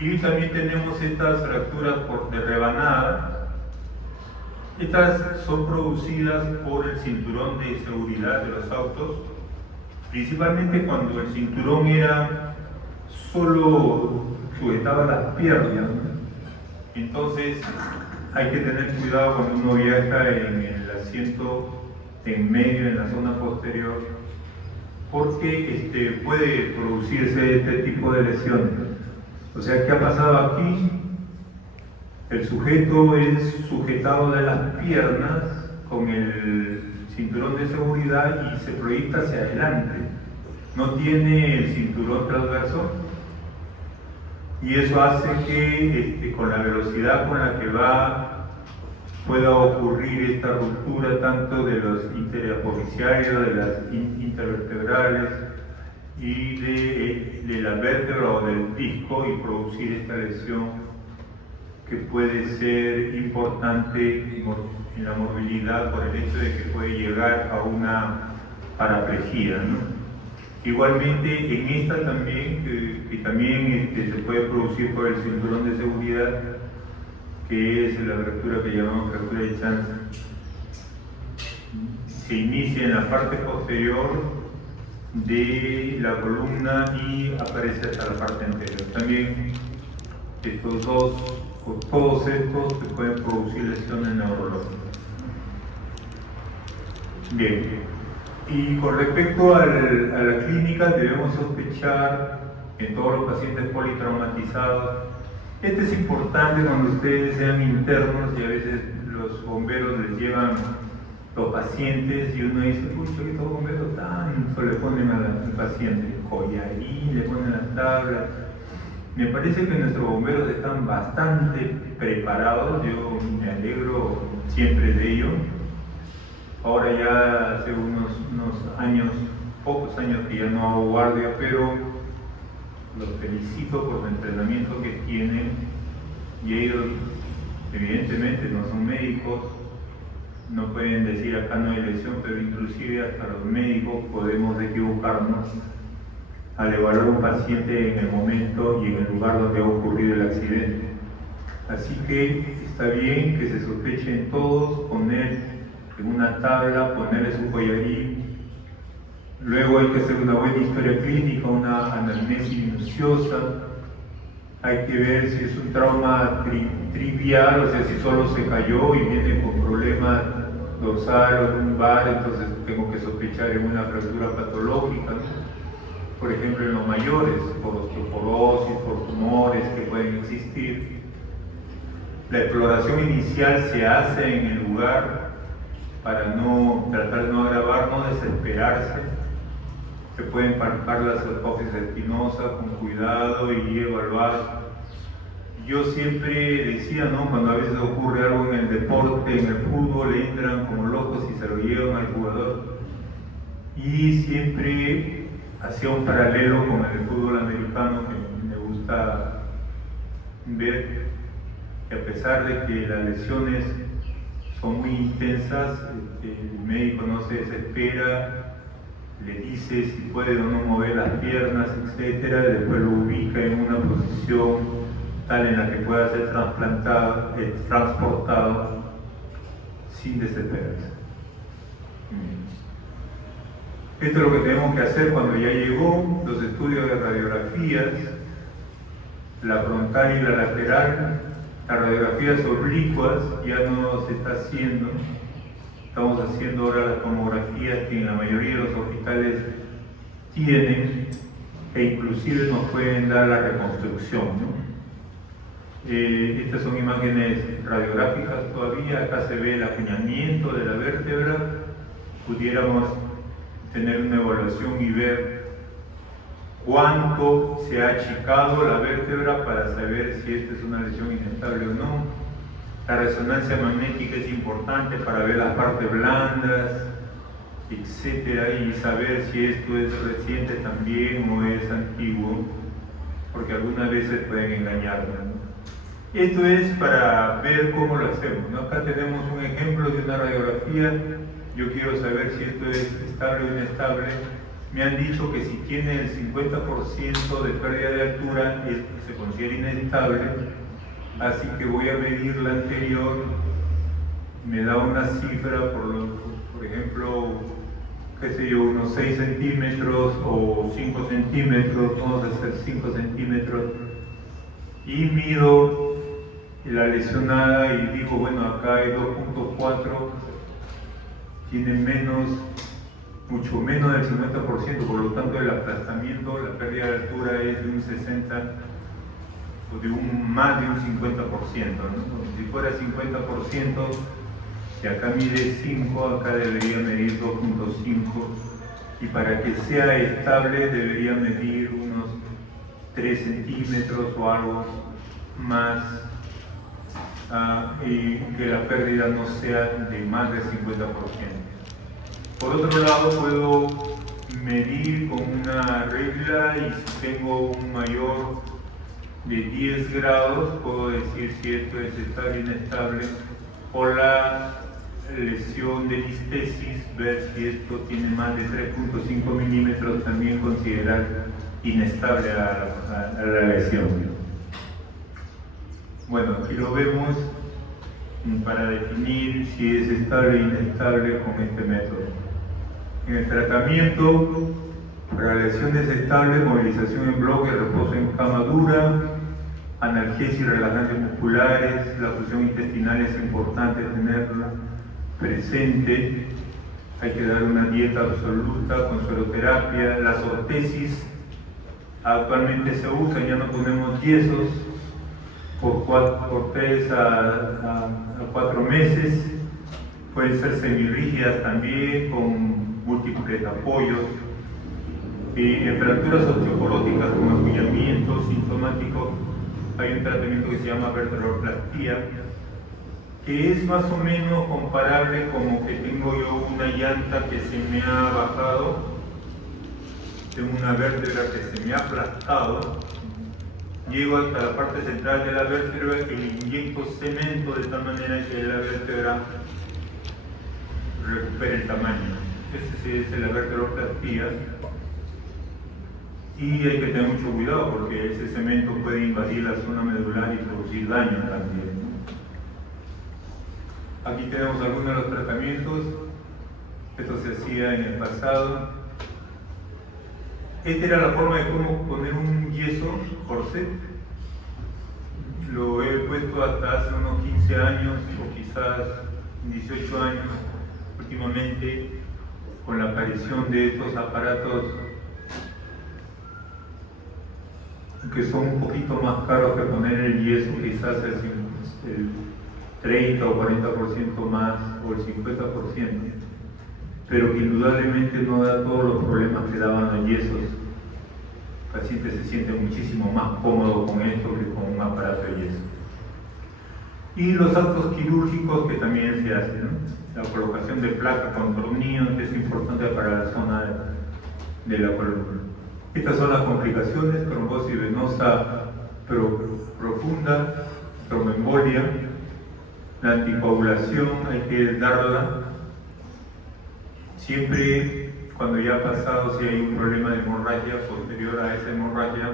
Y también tenemos estas fracturas de rebanada, Estas son producidas por el cinturón de seguridad de los autos, principalmente cuando el cinturón era solo sujetaba las piernas. Entonces hay que tener cuidado cuando uno viaja en el asiento en medio, en la zona posterior, porque puede producirse este tipo de lesiones. O sea, ¿qué ha pasado aquí? El sujeto es sujetado de las piernas con el cinturón de seguridad y se proyecta hacia adelante. No tiene el cinturón transversor y eso hace que con la velocidad con la que va pueda ocurrir esta ruptura tanto de los interapofisiarios, de las intervertebrales y de la vértebra o del disco y producir esta lesión que puede ser importante en la movilidad por el hecho de que puede llegar a una paraplegia, ¿no? Igualmente en esta también, que también se puede producir por el cinturón de seguridad, que es la fractura que llamamos fractura de chance, se inicia en la parte posterior de la columna y aparece hasta la parte anterior. También todos estos se pueden producir lesiones neurológicas. Bien, y con respecto a la clínica, debemos sospechar en todos los pacientes politraumatizados. Este es importante cuando ustedes sean internos y a veces los bomberos les llevan los pacientes y uno dice, pucha, que estos bomberos tanto le ponen al paciente, collarín, le ponen las tablas. Me parece que nuestros bomberos están bastante preparados, yo me alegro siempre de ello. Ahora ya hace unos años, pocos años que ya no hago guardia, pero los felicito por el entrenamiento que tienen y ellos evidentemente no son médicos, no pueden decir acá no hay lesión, pero inclusive hasta los médicos podemos equivocarnos al evaluar un paciente en el momento y en el lugar donde ha ocurrido el accidente. Así que está bien que se sospechen todos, poner en una tabla, ponerle su collarín. Luego hay que hacer una buena historia clínica, una anamnesis minuciosa. Hay que ver si es un trauma trivial, o sea, si solo se cayó y viene con problemas dorsal o lumbar, entonces tengo que sospechar en una fractura patológica, ¿no? Por ejemplo, en los mayores, por osteoporosis, por tumores que pueden existir. La exploración inicial se hace en el lugar para tratar de no agravar, no desesperarse. Se pueden palpar las hipófisis espinosas con cuidado y evaluar. Yo siempre decía, ¿no? Cuando a veces ocurre algo en el deporte, en el fútbol, entran como locos y se lo llevan al jugador. Y siempre hacía un paralelo con el fútbol americano que me gusta ver, que a pesar de que las lesiones son muy intensas, el médico no se desespera, le dice si puede o no mover las piernas, etcétera, después lo ubica en una posición tal en la que pueda ser transportado sin desesperarse. Esto es lo que tenemos que hacer cuando ya llegó, los estudios de radiografías, la frontal y la lateral, las radiografías oblicuas ya no se está haciendo. Estamos haciendo ahora las tomografías que en la mayoría de los hospitales tienen e inclusive nos pueden dar la reconstrucción, ¿no? Estas son imágenes radiográficas todavía, acá se ve el acuñamiento de la vértebra, pudiéramos tener una evaluación y ver cuánto se ha achicado la vértebra para saber si esta es una lesión inestable o no. La resonancia magnética es importante para ver las partes blandas, etcétera, y saber si esto es reciente también o es antiguo, porque algunas veces pueden engañarnos, ¿no? Esto es para ver cómo lo hacemos, ¿no? Acá tenemos un ejemplo de una radiografía. Yo quiero saber si esto es estable o inestable. Me han dicho que si tiene el 50% de pérdida de altura se considera inestable, así que voy a medir la anterior me da una cifra, por ejemplo, qué sé yo, unos 6 centímetros o 5 centímetros, vamos a hacer 5 centímetros, y mido la lesionada y digo, bueno, acá hay 2.4, tiene mucho menos del 50%, por lo tanto el aplastamiento, la pérdida de altura es de un 60% o de más de un 50%, ¿no? Si fuera 50%, si acá mide 5, acá debería medir 2.5, y para que sea estable debería medir unos 3 centímetros o algo más, y que la pérdida no sea de más del 50%. Por otro lado, puedo medir con una regla, y si tengo un mayor de 10 grados, puedo decir si esto es estable o inestable, o la lesión de listesis, ver si esto tiene más de 3.5 milímetros, también considerar inestable a la lesión. Bueno, aquí lo vemos para definir si es estable o inestable con este método. En el tratamiento, para lesiones estables, movilización en bloque, reposo en cama dura, analgesia y relajantes musculares. La función intestinal es importante tenerla presente. Hay que dar una dieta absoluta con sueroterapia. Las ortesis actualmente se usan, ya no ponemos yesos por 3 a 4 meses. Pueden ser semirrígidas también, con múltiples apoyos. En fracturas osteoporóticas con apoyamiento sintomático hay un tratamiento que se llama vertebroplastía, que es más o menos comparable como que tengo yo una llanta que se me ha bajado, tengo una vértebra que se me ha aplastado, llego hasta la parte central de la vértebra y le inyecto cemento de tal manera que la vértebra recupere el tamaño. Ese es la vertebroplastía. Y hay que tener mucho cuidado porque ese cemento puede invadir la zona medular y producir daño también, ¿no? Aquí tenemos algunos de los tratamientos. Esto se hacía en el pasado. Esta era la forma de cómo poner un yeso corset. Lo he puesto hasta hace unos 15 años o quizás 18 años. Últimamente, con la aparición de estos aparatos que son un poquito más caros que poner el yeso, quizás el 30 o 40% más o el 50%, pero que indudablemente no da todos los problemas que daban los yesos. El paciente se siente muchísimo más cómodo con esto que con un aparato de yeso. Y los actos quirúrgicos que también se hacen, ¿no? La colocación de placa con tornillos es importante para la zona de la columna. Estas son las complicaciones: trombosis venosa profunda, tromboembolia. La anticoagulación hay que darla siempre cuando ya ha pasado, si hay un problema de hemorragia posterior a esa hemorragia.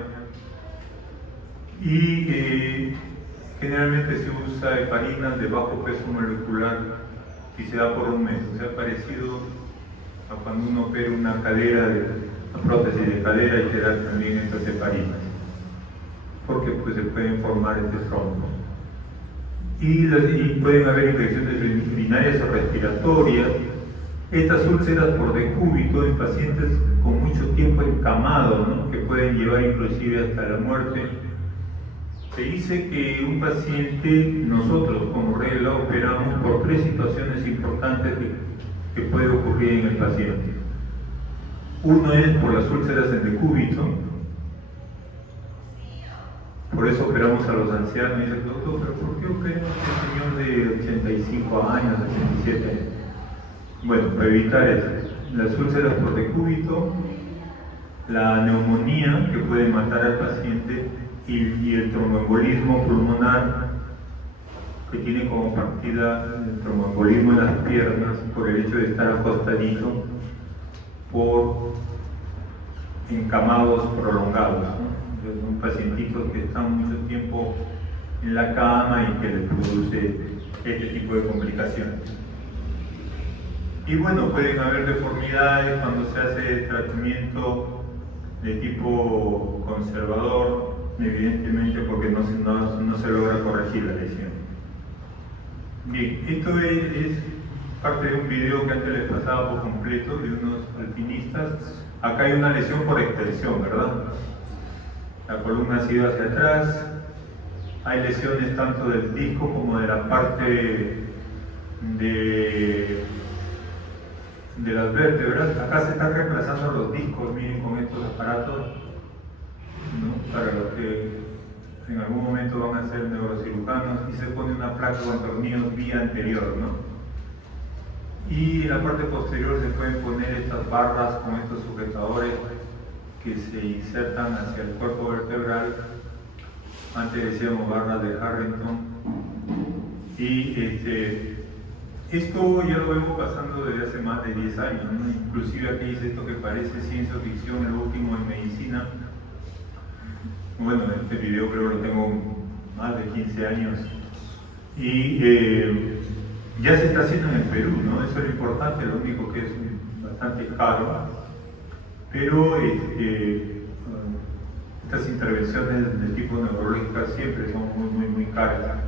Y generalmente se usa heparinas de bajo peso molecular y se da por un mes. O sea, parecido a cuando uno opera una cadera, una prótesis de cadera, hay que dar también estas heparinas, porque pues se pueden formar trombos. Y pueden haber infecciones urinarias o respiratorias. Estas úlceras por decúbito en pacientes con mucho tiempo encamados, ¿no? Que pueden llevar inclusive hasta la muerte. Se dice que un paciente, nosotros como regla operamos por 3 situaciones importantes que puede ocurrir en el paciente. Uno es por las úlceras en decúbito. Por eso operamos a los ancianos. Y dice, doctor, ¿pero por qué operamos a un señor de 85 años, 87 años? Bueno, para evitar eso, las úlceras por decúbito, la neumonía que puede matar al paciente y el tromboembolismo pulmonar, que tiene como partida el tromboembolismo en las piernas por el hecho de estar acostadito por encamados prolongados, ¿no? Son pacientitos que están mucho tiempo en la cama y que les produce este tipo de complicaciones. Y bueno, pueden haber deformidades cuando se hace tratamiento de tipo conservador, evidentemente porque no se logra corregir la lesión. Bien, esto es parte de un video que antes les pasaba por completo de unos alpinistas. Acá hay una lesión por extensión, ¿verdad? La columna ha ido hacia atrás. Hay lesiones tanto del disco como de la parte de las vértebras. Acá se están reemplazando los discos, miren, con estos aparatos, ¿no? Para los que en algún momento van a ser neurocirujanos, y se pone una placa con tornillos vía anterior, ¿no? Y en la parte posterior se pueden poner estas barras con estos sujetadores que se insertan hacia el cuerpo vertebral. Antes decíamos barras de Harrington. Y esto ya lo vengo pasando desde hace más de 10 años, ¿no? Inclusive aquí dice esto que parece ciencia ficción, lo último en medicina. Bueno, este video creo que lo tengo más de 15 años. Y ya se está haciendo en el Perú, ¿no? Eso es lo importante, lo único que es bastante caro. Pero estas intervenciones de tipo neurológica siempre son muy caras.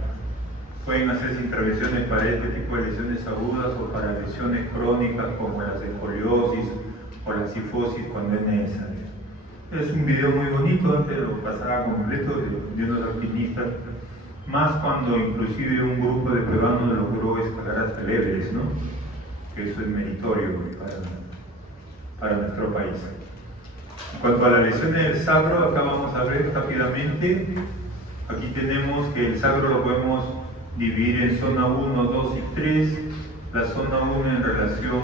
Pueden hacerse intervenciones para este tipo de lesiones agudas o para lesiones crónicas como la escoliosis o la cifosis cuando es necesario. Es un video muy bonito, antes lo pasaba completo de unos alpinistas, más cuando inclusive un grupo de peruanos logró escalar hasta el Everest, ¿no? Que eso es meritorio para nuestro país. En cuanto a las lesiones del sacro, acá vamos a ver rápidamente. Aquí tenemos que el sacro lo podemos dividir en zona 1, 2 y 3. La zona 1 en relación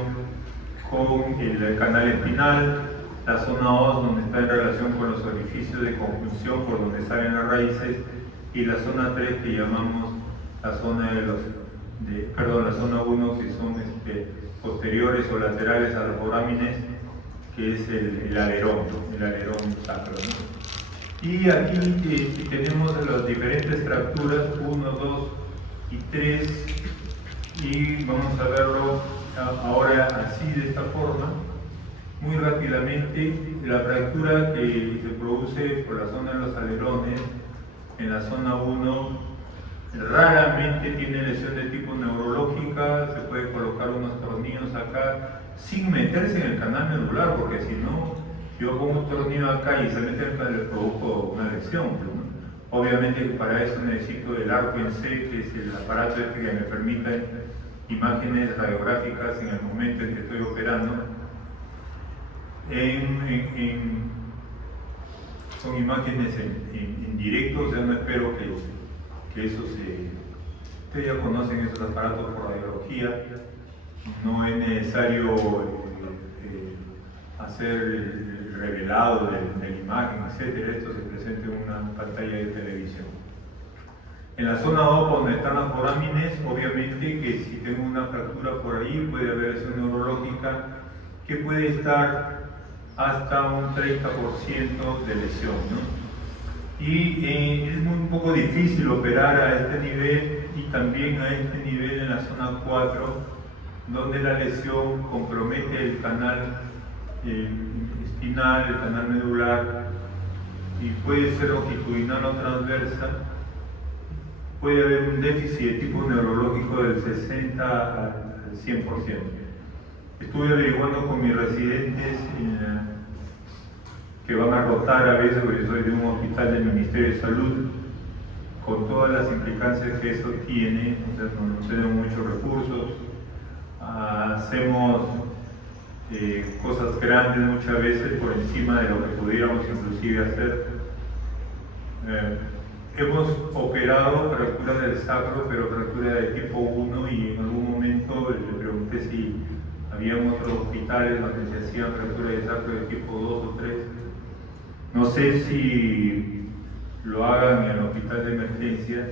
con el canal espinal, la zona 2 donde está en relación con los orificios de conjunción por donde salen las raíces, y la zona 3 que llamamos la zona la zona 1 que son posteriores o laterales a los forámenes, que es el alerón sacro, ¿no? Y aquí tenemos las diferentes fracturas 1, 2 y 3, y vamos a verlo ahora así, de esta forma, muy rápidamente. La fractura que se produce por la zona de los alerones en la zona 1 raramente tiene lesión de tipo neurológica. Se puede colocar unos tornillos acá sin meterse en el canal medular, porque si no, yo pongo un tornillo acá y se mete en el canal, le provoco una lesión, ¿no? Obviamente para eso necesito el arco en C, que es el aparato que me permite imágenes radiográficas en el momento en que estoy operando. Son imágenes en directo, o sea, no espero que eso ustedes ya conocen esos aparatos por radiología, no es necesario hacer el revelado de la imagen, etc. Esto se presenta en una pantalla de televisión. En la zona 2, donde están las forámenes, obviamente que si tengo una fractura por ahí, puede haber lesión neurológica que puede estar hasta un 30% de lesión, ¿no? Y es un poco difícil operar a este nivel y también a este nivel en la zona 4, donde la lesión compromete el canal espinal, el canal medular, y puede ser longitudinal o transversa. Puede haber un déficit de tipo neurológico del 60 al 100%. Estuve averiguando con mis residentes que van a rotar a veces, porque yo soy de un hospital del Ministerio de Salud, con todas las implicancias que eso tiene. O sea, nos tenemos muchos recursos, hacemos cosas grandes muchas veces por encima de lo que pudiéramos inclusive hacer. Hemos operado fracturas del sacro, pero fractura de tipo 1, y en algún momento le pregunté si había otros hospitales donde se hacían fracturas de sacro de tipo 2 o 3. No sé si lo hagan en el hospital de emergencias.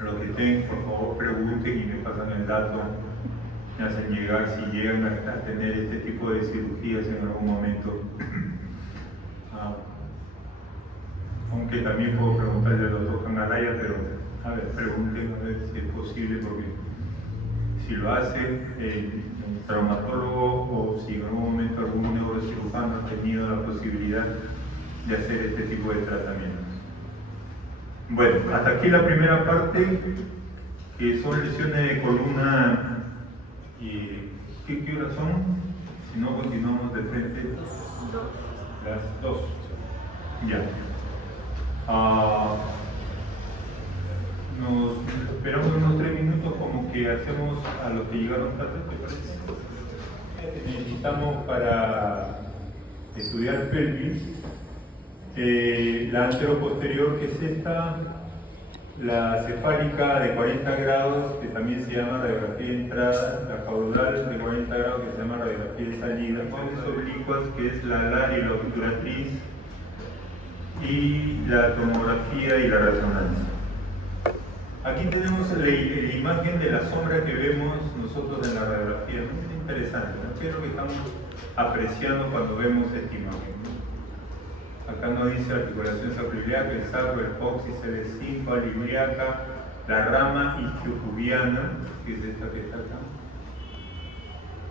Los que estén, por favor, pregunten y me pasan el dato, me hacen llegar si llegan a tener este tipo de cirugías en algún momento. aunque también puedo preguntarle al doctor Cangalaya, pero a ver, pregunten a ver si es posible, porque si lo hace el traumatólogo o si en algún momento algún neurocirujano ha tenido la posibilidad de hacer este tipo de tratamientos. Bueno, hasta aquí la primera parte, que son lesiones de columna. ¿Qué horas son? Si no, continuamos de frente. Las 2. Ya. Nos esperamos unos 3 minutos, como que hacemos a los que llegaron tarde, ¿te parece? Necesitamos para estudiar pelvis la anteroposterior, que es esta, la cefálica de 40 grados, que también se llama radiografía de entrada, la caudal de 40 grados, que se llama radiografía de salida, las oblicuas, que es la alar y la obturatriz, y la tomografía y la resonancia. Aquí tenemos la imagen de la sombra que vemos nosotros en la radiografía. Muy interesante, ¿no? ¿Qué es lo que estamos apreciando cuando vemos esta imagen? Acá nos dice articulación sacroiliaca, el sacro, el coxis, el esfínter, la ilíaca, la rama isquiopubiana, que es esta que está acá.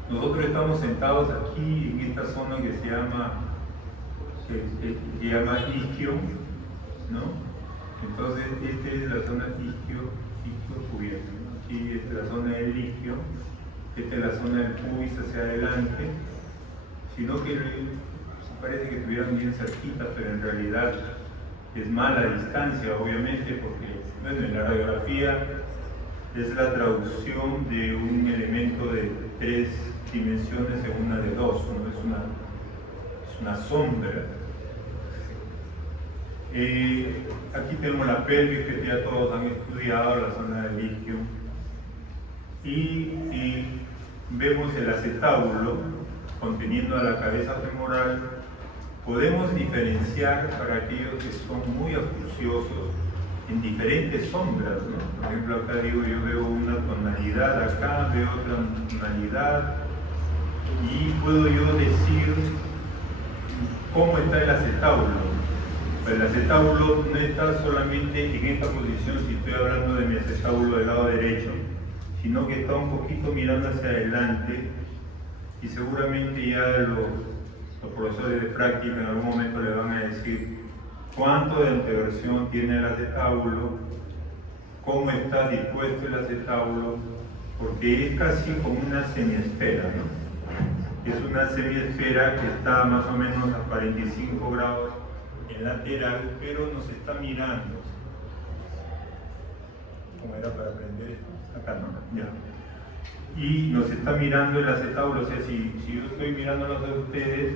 Nosotros estamos sentados aquí en esta zona que se llama isquio, ¿no? Entonces, esta es la zona isquiopubiana, ¿no? Aquí esta es la zona del isquio, esta es la zona del pubis hacia adelante, sino que parece que estuvieran bien cerquitas, pero en realidad es mala distancia, obviamente, porque bueno, en la radiografía es la traducción de un elemento de 3 dimensiones en una de 2, ¿no? Es una sombra. Aquí tenemos la pelvis, que ya todos han estudiado, la zona del isquio, y vemos el acetábulo conteniendo a la cabeza femoral. Podemos diferenciar, para aquellos que son muy acuciosos, en diferentes sombras, ¿no? Por ejemplo, acá digo, yo veo una tonalidad, acá veo otra tonalidad, y puedo yo decir cómo está el acetábulo. El acetábulo no está solamente en esta posición, si estoy hablando de mi acetábulo del lado derecho, sino que está un poquito mirando hacia adelante, y seguramente ya los profesores de práctica en algún momento le van a decir cuánto de anteversión tiene el acetábulo, cómo está dispuesto el acetábulo, porque es casi como una semiesfera, ¿no? Es una semiesfera que está más o menos a 45 grados en lateral, pero nos está mirando. ¿Cómo era para aprender esto? Acá no, ya. Y nos está mirando el acetábulo, o sea, si yo estoy mirándolos a ustedes,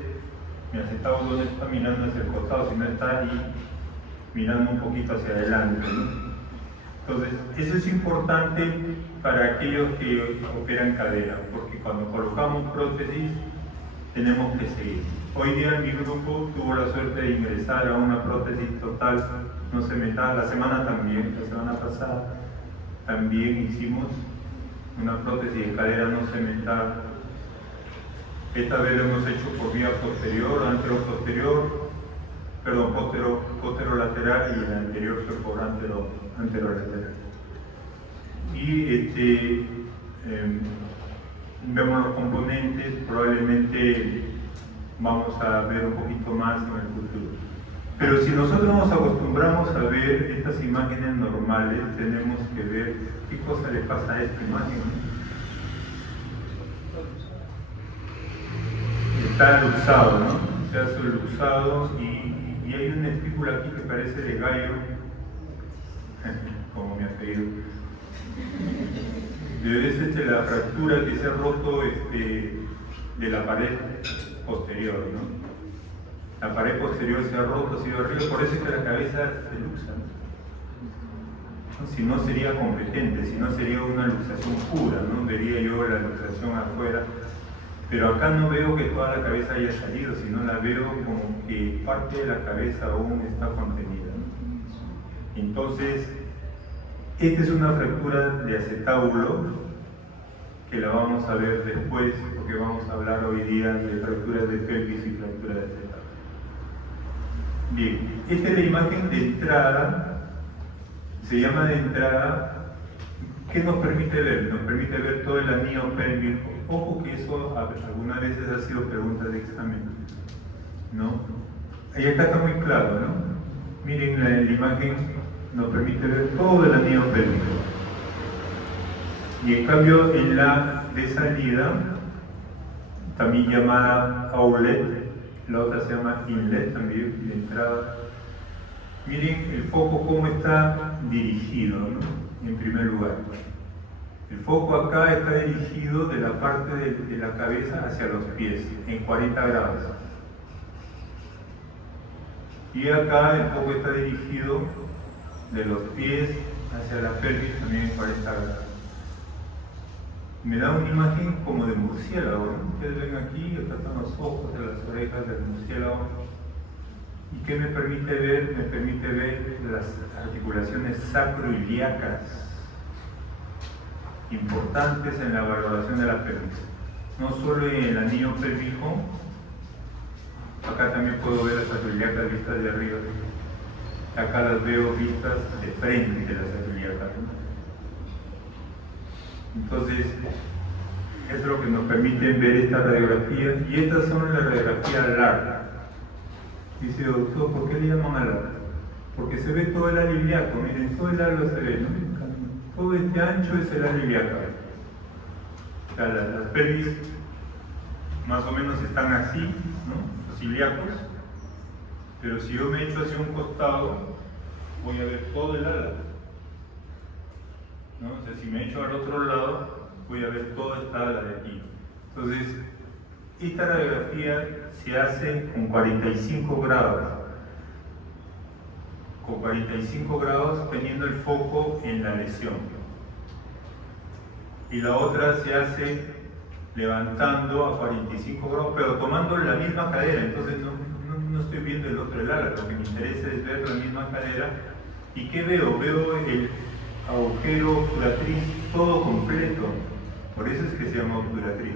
mi acetábulo no está mirando hacia el costado, sino está ahí mirando un poquito hacia adelante, ¿no? Entonces, eso es importante para aquellos que operan cadera, porque cuando colocamos prótesis tenemos que seguir. Hoy día mi grupo tuvo la suerte de ingresar a una prótesis total no cementada. La semana pasada también hicimos una prótesis de cadera no cementada. Esta vez lo hemos hecho por vía posterior, anteroposterior, perdón, posterolateral, y el anterior fue por anterolateral. Y vemos los componentes, probablemente vamos a ver un poquito más en el futuro. Pero si nosotros nos acostumbramos a ver estas imágenes normales, tenemos que ver qué cosa le pasa a esta imagen. Está luxado, ¿no? Se hace luxado, y hay una espícula aquí que parece de gallo, como mi apellido. Debe la fractura que se ha roto de la pared posterior, ¿no? La pared posterior se ha roto, ha sido arriba, por eso es que la cabeza se luxa, ¿no? Si no sería competente, si no sería una luxación pura, ¿no? Vería yo la luxación afuera, pero acá no veo que toda la cabeza haya salido, sino la veo como que parte de la cabeza aún está contenida, ¿no? Entonces, esta es una fractura de acetábulo, que la vamos a ver después, porque vamos a hablar hoy día de fracturas de pelvis y fracturas de acetábulo. Bien, esta es la imagen de entrada, se llama de entrada. ¿Qué nos permite ver? Nos permite ver todo el anillo pélvico. Ojo que eso algunas veces ha sido pregunta de examen, ¿no? Ahí acá está muy claro, ¿no? Miren la imagen, nos permite ver todo el anillo pélvico. Y en cambio en la de salida, también llamada outlet, la otra se llama inlet también, de entrada. Miren el foco cómo está dirigido, ¿no? En primer lugar. El foco acá está dirigido de la parte de la cabeza hacia los pies, en 40 grados. Y acá el foco está dirigido de los pies hacia la pelvis, también en 40 grados. Me da una imagen como de murciélago, ¿no? Ustedes ven aquí, acá están los ojos de las orejas del murciélago. ¿Y qué me permite ver? Me permite ver las articulaciones sacroiliacas, importantes en la valoración de la pelvis. No solo en el anillo pélvico, acá también puedo ver las sacroiliacas vistas de arriba. Acá las veo vistas de frente, las sacroiliacas. Entonces, eso es lo que nos permite ver esta radiografía, y estas son las radiografías largas. Dice, doctor, ¿por qué le llaman alar? Porque se ve todo el ala ilíaco, miren, todo el ala se ve, ¿no? Todo este ancho es el ala ilíaca. O sea, las pelvis más o menos están así, ¿no? Los ilíacos, pero si yo me echo hacia un costado, voy a ver todo el ala, ¿no? O sea, si me echo al otro lado, voy a ver toda esta ala de aquí. Entonces, esta radiografía se hace con 45 grados. Con 45 grados teniendo el foco en la lesión. Y la otra se hace levantando a 45 grados, pero tomando la misma cadera. Entonces no estoy viendo el otro ala, lo que me interesa es ver la misma cadera. ¿Y qué veo? Veo el agujero obturatriz todo completo. Por eso es que se llama obturatriz.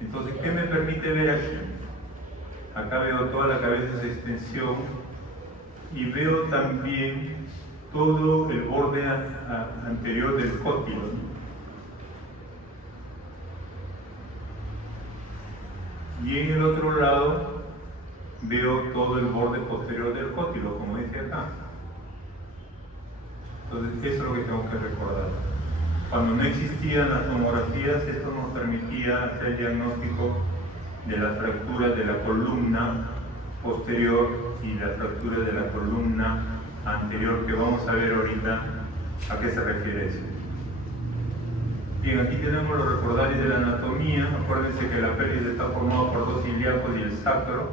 Entonces, ¿qué me permite ver aquí? Acá veo toda la cabeza de extensión y veo también todo el borde anterior del cótilo. Y en el otro lado veo todo el borde posterior del cótilo, como dice acá. Entonces, eso es lo que tengo que recordar. Cuando no existían las tomografías, esto nos permitía hacer el diagnóstico de las fracturas de la columna posterior y las fracturas de la columna anterior, que vamos a ver ahorita a qué se refiere eso. Bien, aquí tenemos los recordarios de la anatomía. Acuérdense que la pelvis está formada por dos ilíacos y el sacro.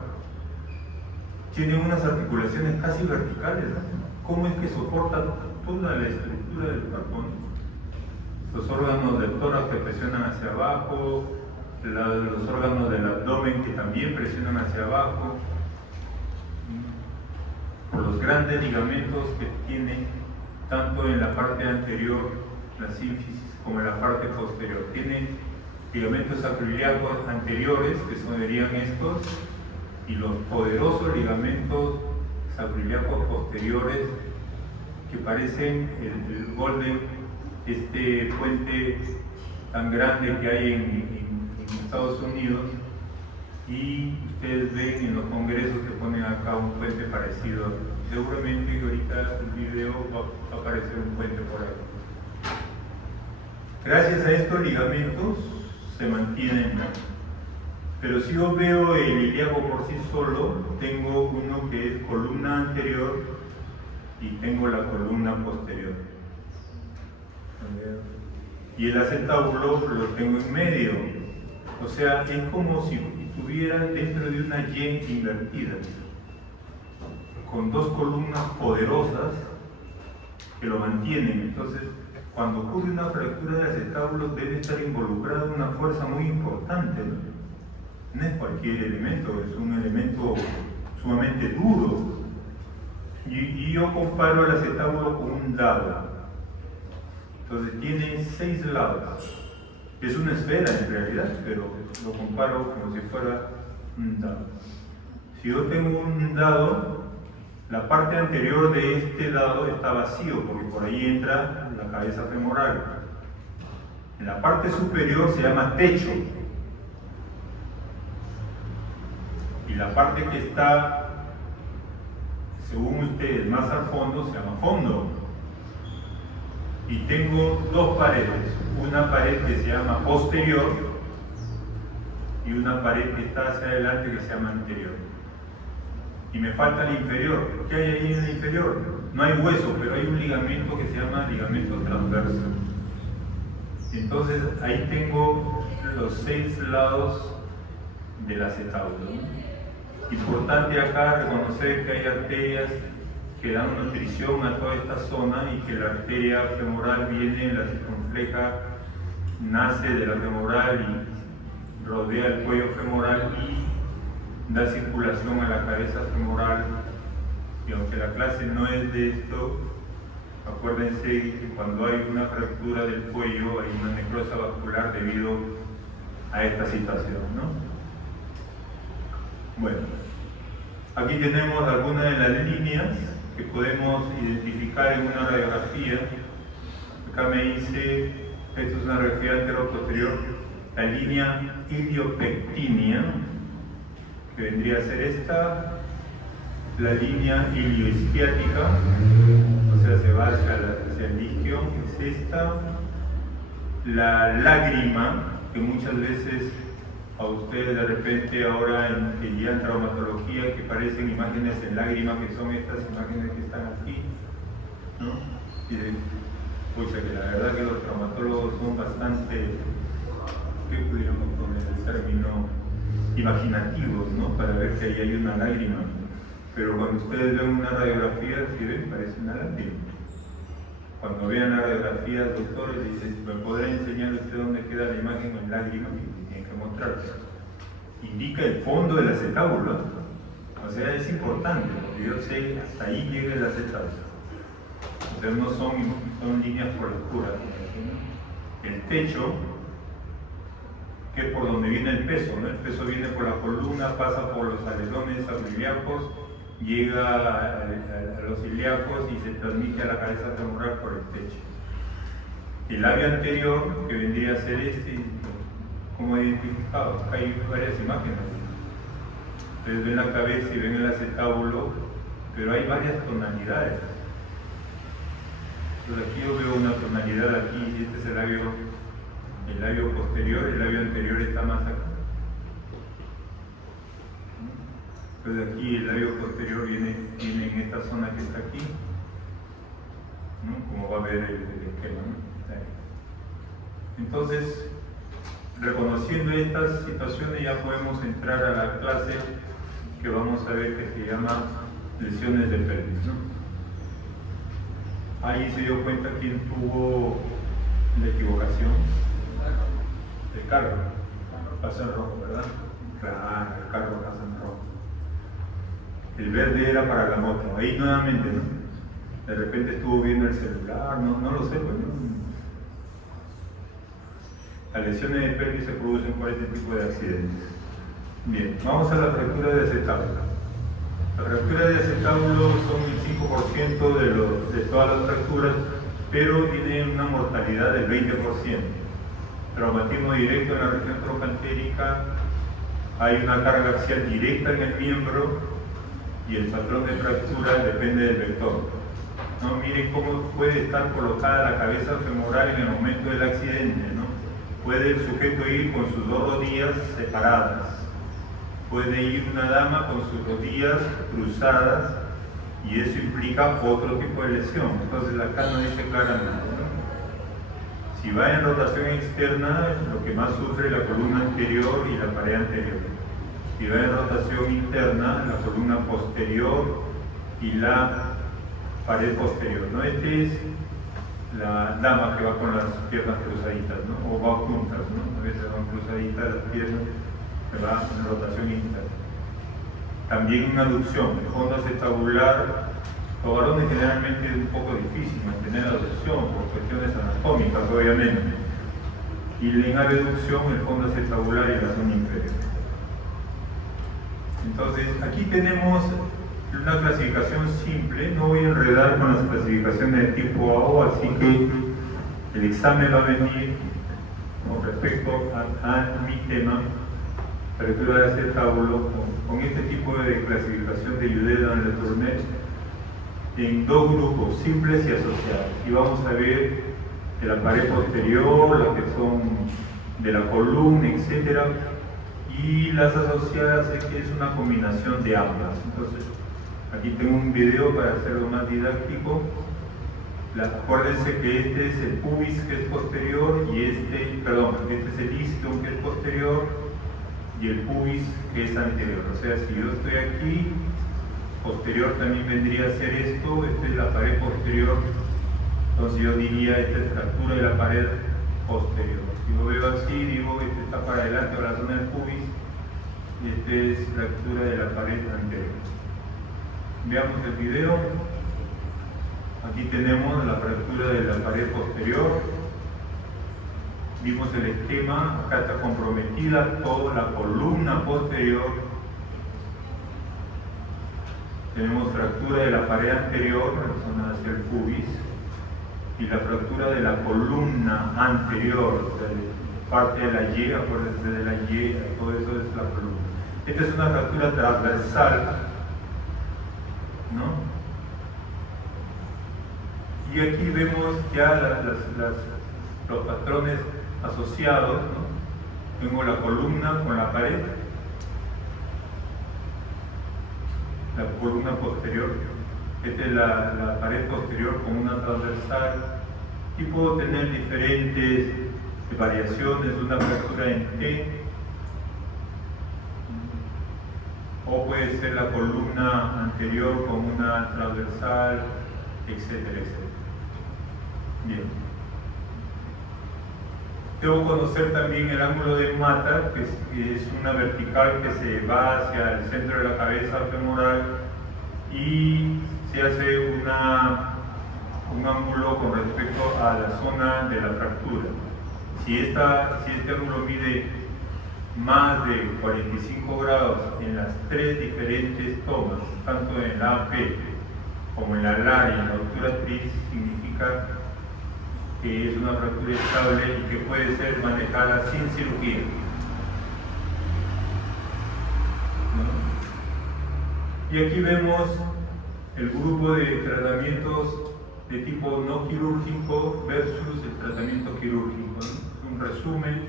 Tiene unas articulaciones casi verticales, ¿no? ¿Cómo es que soporta toda la estructura del cuerpo? Los órganos del tórax que presionan hacia abajo, los órganos del abdomen que también presionan hacia abajo, por los grandes ligamentos que tiene tanto en la parte anterior, la sínfisis, como en la parte posterior. Tiene ligamentos sacroiliacos anteriores, que serían estos, y los poderosos ligamentos sacroiliacos posteriores, que parecen el golden, este puente tan grande que hay en Estados Unidos, y ustedes ven en los congresos que ponen acá un puente parecido. Seguramente que ahorita el video va a aparecer un puente por ahí. Gracias a estos ligamentos se mantienen. Pero si yo veo el ilíaco por sí solo, tengo uno que es columna anterior y tengo la columna posterior. Y el acetábulo lo tengo en medio. O sea, es como si estuviera dentro de una Y invertida, con dos columnas poderosas que lo mantienen. Entonces, cuando ocurre una fractura del acetábulo, debe estar involucrada una fuerza muy importante, ¿no? No es cualquier elemento, es un elemento sumamente duro. Y yo comparo el acetábulo con un dado. Entonces tiene 6 lados. Es una esfera en realidad, pero lo comparo como si fuera un dado. Si yo tengo un dado, la parte anterior de este dado está vacío porque por ahí entra la cabeza femoral. En la parte superior se llama techo. Y la parte que está, según ustedes, más al fondo se llama fondo. Y tengo dos paredes. Una pared que se llama posterior y una pared que está hacia adelante que se llama anterior. Y me falta el inferior. ¿Qué hay ahí en el inferior? No hay hueso, pero hay un ligamento que se llama ligamento transverso. Entonces ahí tengo los 6 lados del acetábulo. Importante acá reconocer que hay arterias que dan nutrición a toda esta zona y que la arteria femoral viene, la circunfleja, nace de la femoral y rodea el cuello femoral y da circulación a la cabeza femoral. Y aunque la clase no es de esto, acuérdense que cuando hay una fractura del cuello hay una necrosis vascular debido a esta situación, ¿no? Bueno, aquí tenemos algunas de las líneas que podemos identificar en una radiografía. Acá me dice, esto es una radiografía anteroposterior, la línea iliopectínea, que vendría a ser esta, la línea ilioisquiática, o sea, se va hacia el isquio, es esta, la lágrima, que muchas veces a ustedes de repente ahora que ya en traumatología que parecen imágenes en lágrimas, que son estas imágenes que están aquí, ¿no? Y pucha, que la verdad que los traumatólogos son bastante, ¿qué pudiéramos poner el término? Imaginativos, ¿no? Para ver que ahí hay una lágrima. Pero cuando ustedes ven una radiografía, si ven, parece una lágrima. Cuando vean la radiografía, doctores dicen, ¿me podrá enseñar usted dónde queda la imagen en lágrima? Mostrarse. Indica el fondo del acetábulo, o sea, es importante, porque yo sé que hasta ahí llega el acetábulo. Entonces no son líneas por oscuras. El techo, que es por donde viene el peso, ¿no? El peso viene por la columna, pasa por los alerones ilíacos, llega a los ilíacos y se transmite a la cabeza femoral por el techo. El labio anterior, que vendría a ser este, como identificado, hay varias imágenes. Ustedes ven la cabeza y ven el acetábulo, pero hay varias tonalidades. Entonces aquí yo veo una tonalidad aquí, este es el labio posterior, el labio anterior está más acá. Entonces aquí el labio posterior viene en esta zona que está aquí, ¿no? Como va a ver el esquema, ¿no? Entonces, reconociendo estas situaciones ya podemos entrar a la clase que vamos a ver que se llama lesiones de pelvis, ¿no? Ahí se dio cuenta quién tuvo la equivocación. El carro pasa en rojo, ¿verdad? Claro, el carro pasa en rojo. El verde era para la moto. Ahí nuevamente, ¿no? De repente estuvo viendo el celular, no lo sé, pues, ¿no? Las lesiones de pelvis se producen por este tipo de accidentes. Bien, vamos a la fractura de acetábulo. Las fracturas de acetábulo son el 5% de todas las fracturas, pero tienen una mortalidad del 20%. Traumatismo directo en la región troncantérica, hay una carga axial directa en el miembro y el patrón de fractura depende del vector. ¿No? Miren cómo puede estar colocada la cabeza femoral en el momento del accidente, ¿no? Puede el sujeto ir con sus dos rodillas separadas, puede ir una dama con sus rodillas cruzadas y eso implica otro tipo de lesión. Entonces acá no dice claramente, ¿no? Si va en rotación externa, lo que más sufre es la columna anterior y la pared anterior. Si va en rotación interna, la columna posterior y la pared posterior, ¿no? Este es la dama que va con las piernas cruzaditas, ¿no? O va juntas, ¿no? A veces van cruzaditas las piernas, que va en rotación interna. También una aducción, el fondo acetabular, los varones generalmente es un poco difícil mantener la aducción por cuestiones anatómicas, obviamente. Y en abducción, el fondo acetabular y la zona inferior. Entonces, aquí tenemos una clasificación simple, no voy a enredar con las clasificaciones de tipo AO, así que el examen va a venir con respecto a mi tema, fractura de acetábulo, con este tipo de clasificación de Judea dans le Tournet, en dos grupos, simples y asociados. Y vamos a ver de la pared posterior, las que son de la columna, etc. Y las asociadas es que es una combinación de ambas. Entonces, aquí tengo un video para hacerlo más didáctico. Acuérdense que este es el pubis que es posterior y este es el isquion que es posterior y el pubis que es anterior. O sea, si yo estoy aquí, posterior también vendría a ser esto, esta es la pared posterior, entonces yo diría esta es fractura de la pared posterior. Si lo veo así, digo, este está para adelante o la zona del pubis y este es fractura de la pared anterior. Veamos el video. Aquí tenemos la fractura de la pared posterior. Vimos el esquema, acá está comprometida toda la columna posterior. Tenemos fractura de la pared anterior, la zona hacia el pubis, y la fractura de la columna anterior, o sea, parte de la Y, acuérdense de la Y, todo eso es la columna. Esta es una fractura transversal, ¿no? Y aquí vemos ya los patrones asociados, ¿no? Tengo la columna con la pared, la columna posterior, esta es la pared posterior con una transversal, y puedo tener diferentes variaciones, una fractura en T, o puede ser la columna anterior con una transversal, etcétera, etcétera. Bien. Debo conocer también el ángulo de Mata, que es una vertical que se va hacia el centro de la cabeza femoral y se hace un ángulo con respecto a la zona de la fractura. Si este ángulo mide más de 45 grados en las tres diferentes tomas, tanto en la AP como en la LAR y en la altura actriz, significa que es una fractura estable y que puede ser manejada sin cirugía. ¿No? Y aquí vemos el grupo de tratamientos de tipo no quirúrgico versus el tratamiento quirúrgico, ¿no? Un resumen: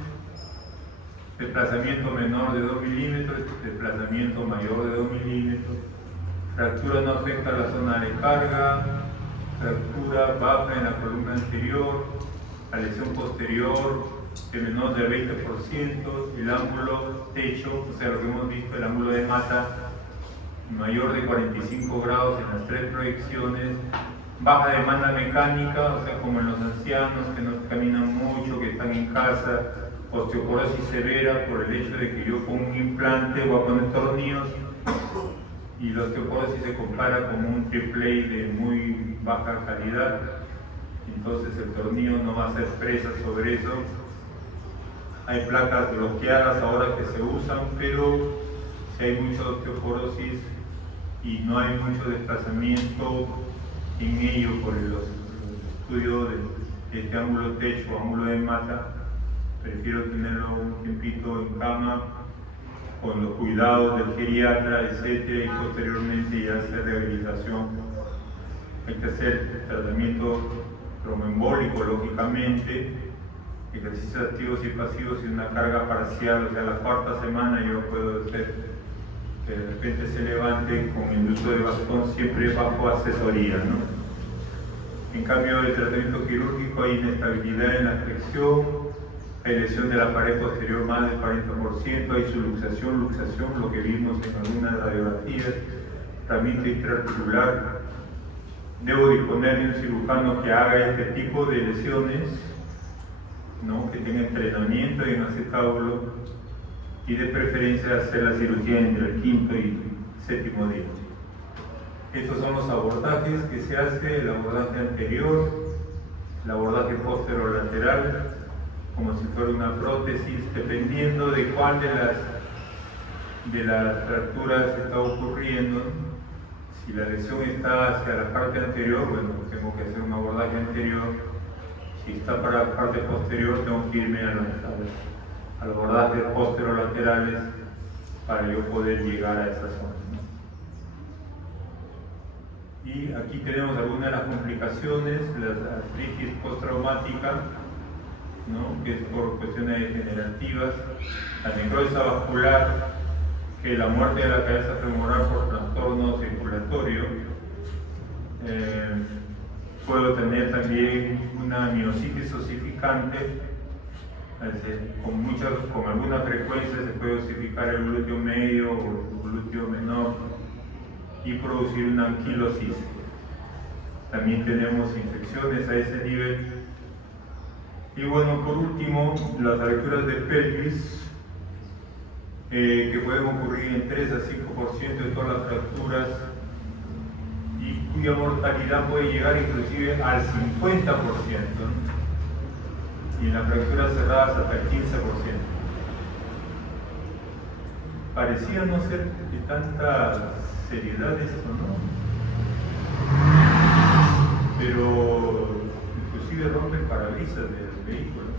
desplazamiento menor de 2 milímetros, desplazamiento mayor de 2 milímetros, fractura no afecta a la zona de carga, fractura baja en la columna anterior, la lesión posterior de menor del 20%, el ángulo techo, o sea, lo que hemos visto, el ángulo de Mata, mayor de 45 grados en las tres proyecciones, baja demanda mecánica, o sea, como en los ancianos que no caminan mucho, que están en casa, osteoporosis severa por el hecho de que yo con un implante voy a poner tornillos, y la osteoporosis se compara como un triplay de muy baja calidad, entonces el tornillo no va a ser presa sobre eso. Hay placas bloqueadas ahora que se usan, pero si hay mucha osteoporosis y no hay mucho desplazamiento en ello por el estudio de este ángulo techo o ángulo de Mata, prefiero tenerlo un tiempito en cama con los cuidados del geriatra, etcétera, y posteriormente ya hacer rehabilitación. Hay que hacer tratamiento tromboembólico, lógicamente, ejercicios activos y pasivos y una carga parcial, o sea, la cuarta semana yo puedo hacer que de repente se levante con el uso de bastón, siempre bajo asesoría, ¿no? En cambio, el tratamiento quirúrgico hay inestabilidad en la flexión, hay lesión de la pared posterior más del 40%, hay subluxación, luxación, lo que vimos en algunas radiografías, tratamiento intraarticular. Debo disponer de un cirujano que haga este tipo de lesiones, ¿no? Que tenga entrenamiento en acetábulo y de preferencia hacer la cirugía entre el quinto y séptimo día. Estos son los abordajes que se hace: el abordaje anterior, el abordaje posterolateral, como si fuera una prótesis, dependiendo de cuál de las de las fracturas está ocurriendo. Si la lesión está hacia la parte anterior, bueno, tengo que hacer un abordaje anterior. Si está para la parte posterior, tengo que irme a los abordajes posterolaterales para yo poder llegar a esa zona. Y aquí tenemos algunas de las complicaciones, la artritis postraumática, ¿no?, que es por cuestiones degenerativas, la necrosis vascular, que es la muerte de la cabeza femoral por trastorno circulatorio. Puedo tener también una miositis osificante, es decir, con alguna frecuencia se puede osificar el glúteo medio o el glúteo menor y producir una anquilosis. También tenemos infecciones a ese nivel. Y bueno, por último, las fracturas de pelvis, que pueden ocurrir en 3 a 5% de todas las fracturas y cuya mortalidad puede llegar inclusive al 50%, y en las fracturas cerradas hasta el 15%. Parecía no ser de tanta seriedad esto, ¿no? Pero inclusive rompen parabrisas del vehículo.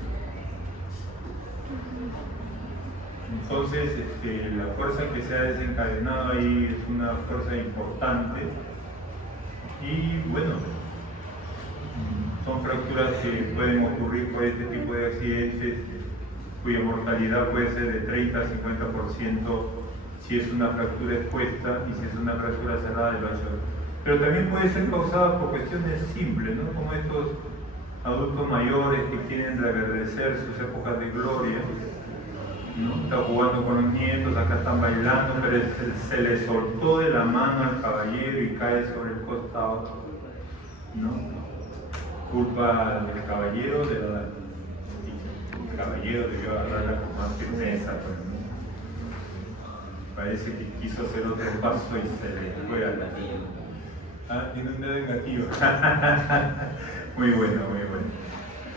Entonces, la fuerza que se ha desencadenado ahí es una fuerza importante y bueno, son fracturas que pueden ocurrir por este tipo de accidentes cuya mortalidad puede ser de 30 a 50% si es una fractura expuesta y si es una fractura cerrada del vaso. Pero también puede ser causada por cuestiones simples, ¿no?, como estos adultos mayores que quieren reverdecer sus épocas de gloria, ¿no? Está jugando con los nietos, acá están bailando, pero se le soltó de la mano al caballero y cae sobre el costado, ¿no? Culpa del caballero, el caballero debió agarrarla con más firmeza, pues, ¿no? Parece que quiso hacer otro paso y se le fue a la... Ah, tiene un dedo negativo. Muy bueno, muy bueno.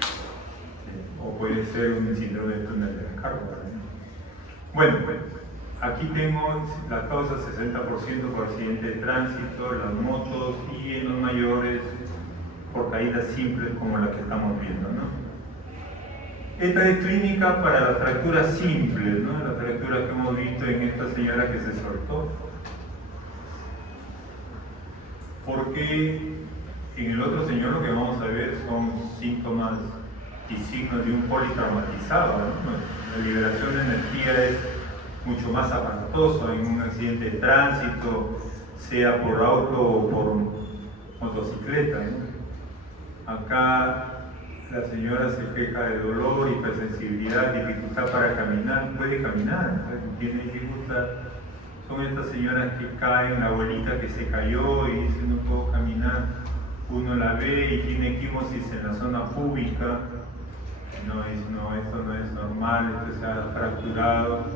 Sí. O puede ser un síndrome de túnel del carpo, ¿no? Bueno, aquí tengo las causas: 60% por accidente de tránsito, las motos, y en los mayores por caídas simples como la que estamos viendo, ¿no? Esta es clínica para las fracturas simples, ¿no?, las fracturas que hemos visto en esta señora que se soltó. Porque en el otro señor lo que vamos a ver son síntomas y signos de un politraumatizado, ¿no? La liberación de energía es mucho más aparatosa en un accidente de tránsito, sea por auto o por motocicleta, ¿no? Acá la señora se queja de dolor, hipersensibilidad, dificultad para caminar. Puede caminar, tiene dificultad. Son estas señoras que caen, la abuelita que se cayó y dice no puedo caminar. Uno la ve y tiene equimosis en la zona púbica. No, dice no, esto no es normal, esto se ha fracturado.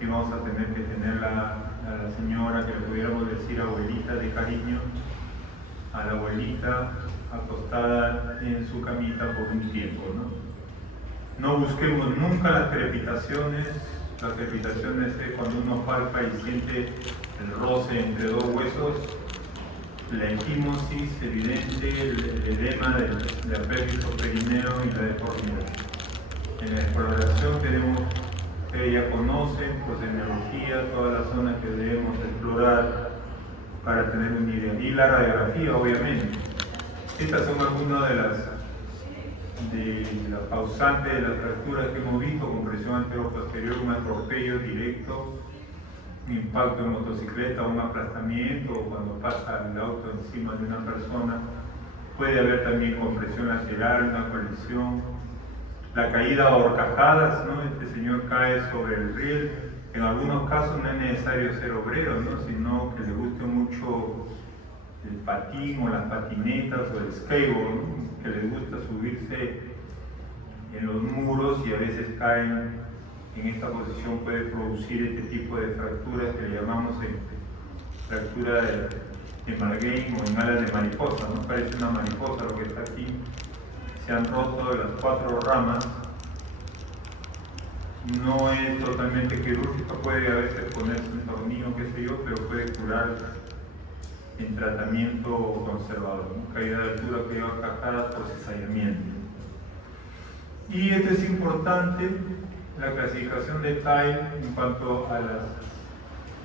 Y vamos a tener que tener a la señora, que le pudiéramos decir abuelita de cariño, a la abuelita acostada en su camita por un tiempo, ¿no? No busquemos nunca las crepitaciones. Las crepitaciones es cuando uno palpa y siente el roce entre dos huesos, la equimosis evidente, el edema del apéndice perineo y la deformidad. En la exploración tenemos, ustedes ya conocen, prosemiología, todas las zonas que debemos explorar para tener una idea. Y la radiografía, obviamente. Estas son algunas de las causantes de las fracturas que hemos visto: compresión anteroposterior, un atropello directo, un impacto en motocicleta, un aplastamiento, o cuando pasa el auto encima de una persona. Puede haber también compresión lateral, una colisión, la caída a horcajadas, ¿no? Este señor cae sobre el riel. En algunos casos no es necesario ser obrero, ¿no?, sino que le guste mucho el patín o las patinetas o el skateboard, ¿no?, que les gusta subirse en los muros y a veces caen en esta posición. Puede producir este tipo de fracturas que le llamamos fractura de Margane o en alas de mariposa, ¿no? Parece una mariposa lo que está aquí. Se han roto las 4 ramas no es totalmente quirúrgica, puede a veces ponerse un tornillo, qué sé yo, pero puede curar en tratamiento conservador, ¿no? Caída de altura que lleva cajadas por cizallamiento. Y esto es importante, la clasificación de Tile en cuanto a las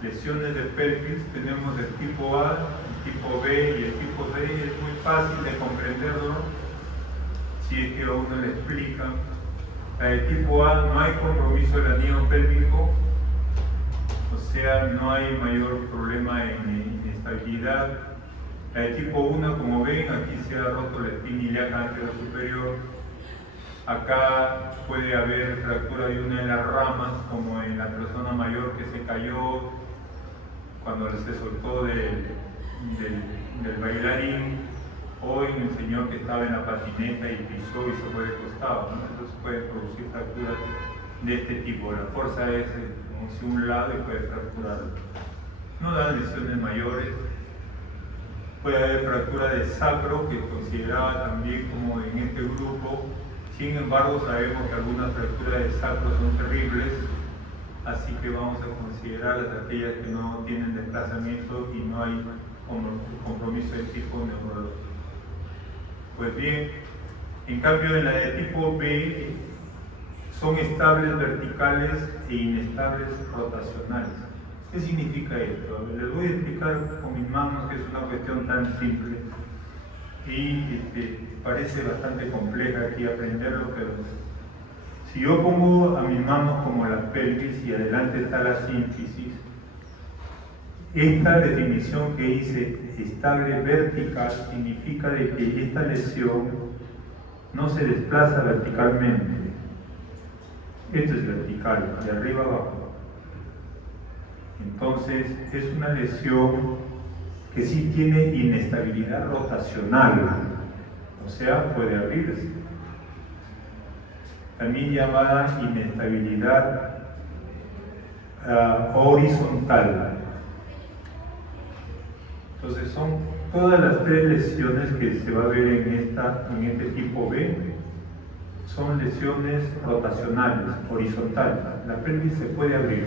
lesiones de pelvis. Tenemos el tipo A, el tipo B y el tipo C, y es muy fácil de comprenderlo si es que a uno le explica. La de tipo A no hay compromiso del anillo pélvico, o sea, no hay mayor problema en inestabilidad. La de tipo 1, como ven, aquí se ha roto la espina ilíaca anterior superior. Acá puede haber fractura de una de las ramas, como en la persona mayor que se cayó cuando se soltó del bailarín, o en el señor que estaba en la patineta y pisó y se fue de costado, ¿no? Entonces puede producir fracturas de este tipo. La fuerza es hacia un lado y puede fracturar. No dan lesiones mayores. Puede haber fractura de sacro, que es considerada también como en este grupo. Sin embargo, sabemos que algunas fracturas de sacro son terribles, así que vamos a considerar aquellas que no tienen desplazamiento y no hay compromiso de tipo neurológico. Pues bien, en cambio en la de tipo B son estables verticales e inestables rotacionales. ¿Qué significa esto? Les voy a explicar con mis manos, que es una cuestión tan simple y parece bastante compleja aquí aprenderlo, pero si yo pongo a mis manos como la pelvis y adelante está la sínfisis, esta definición que hice, estable vertical, significa de que esta lesión no se desplaza verticalmente. Esto es vertical, de arriba abajo. Entonces, es una lesión que sí tiene inestabilidad rotacional, o sea, puede abrirse. También llamada inestabilidad horizontal. Entonces son todas las tres lesiones que se va a ver en este tipo B, son lesiones rotacionales, horizontales. La pelvis se puede abrir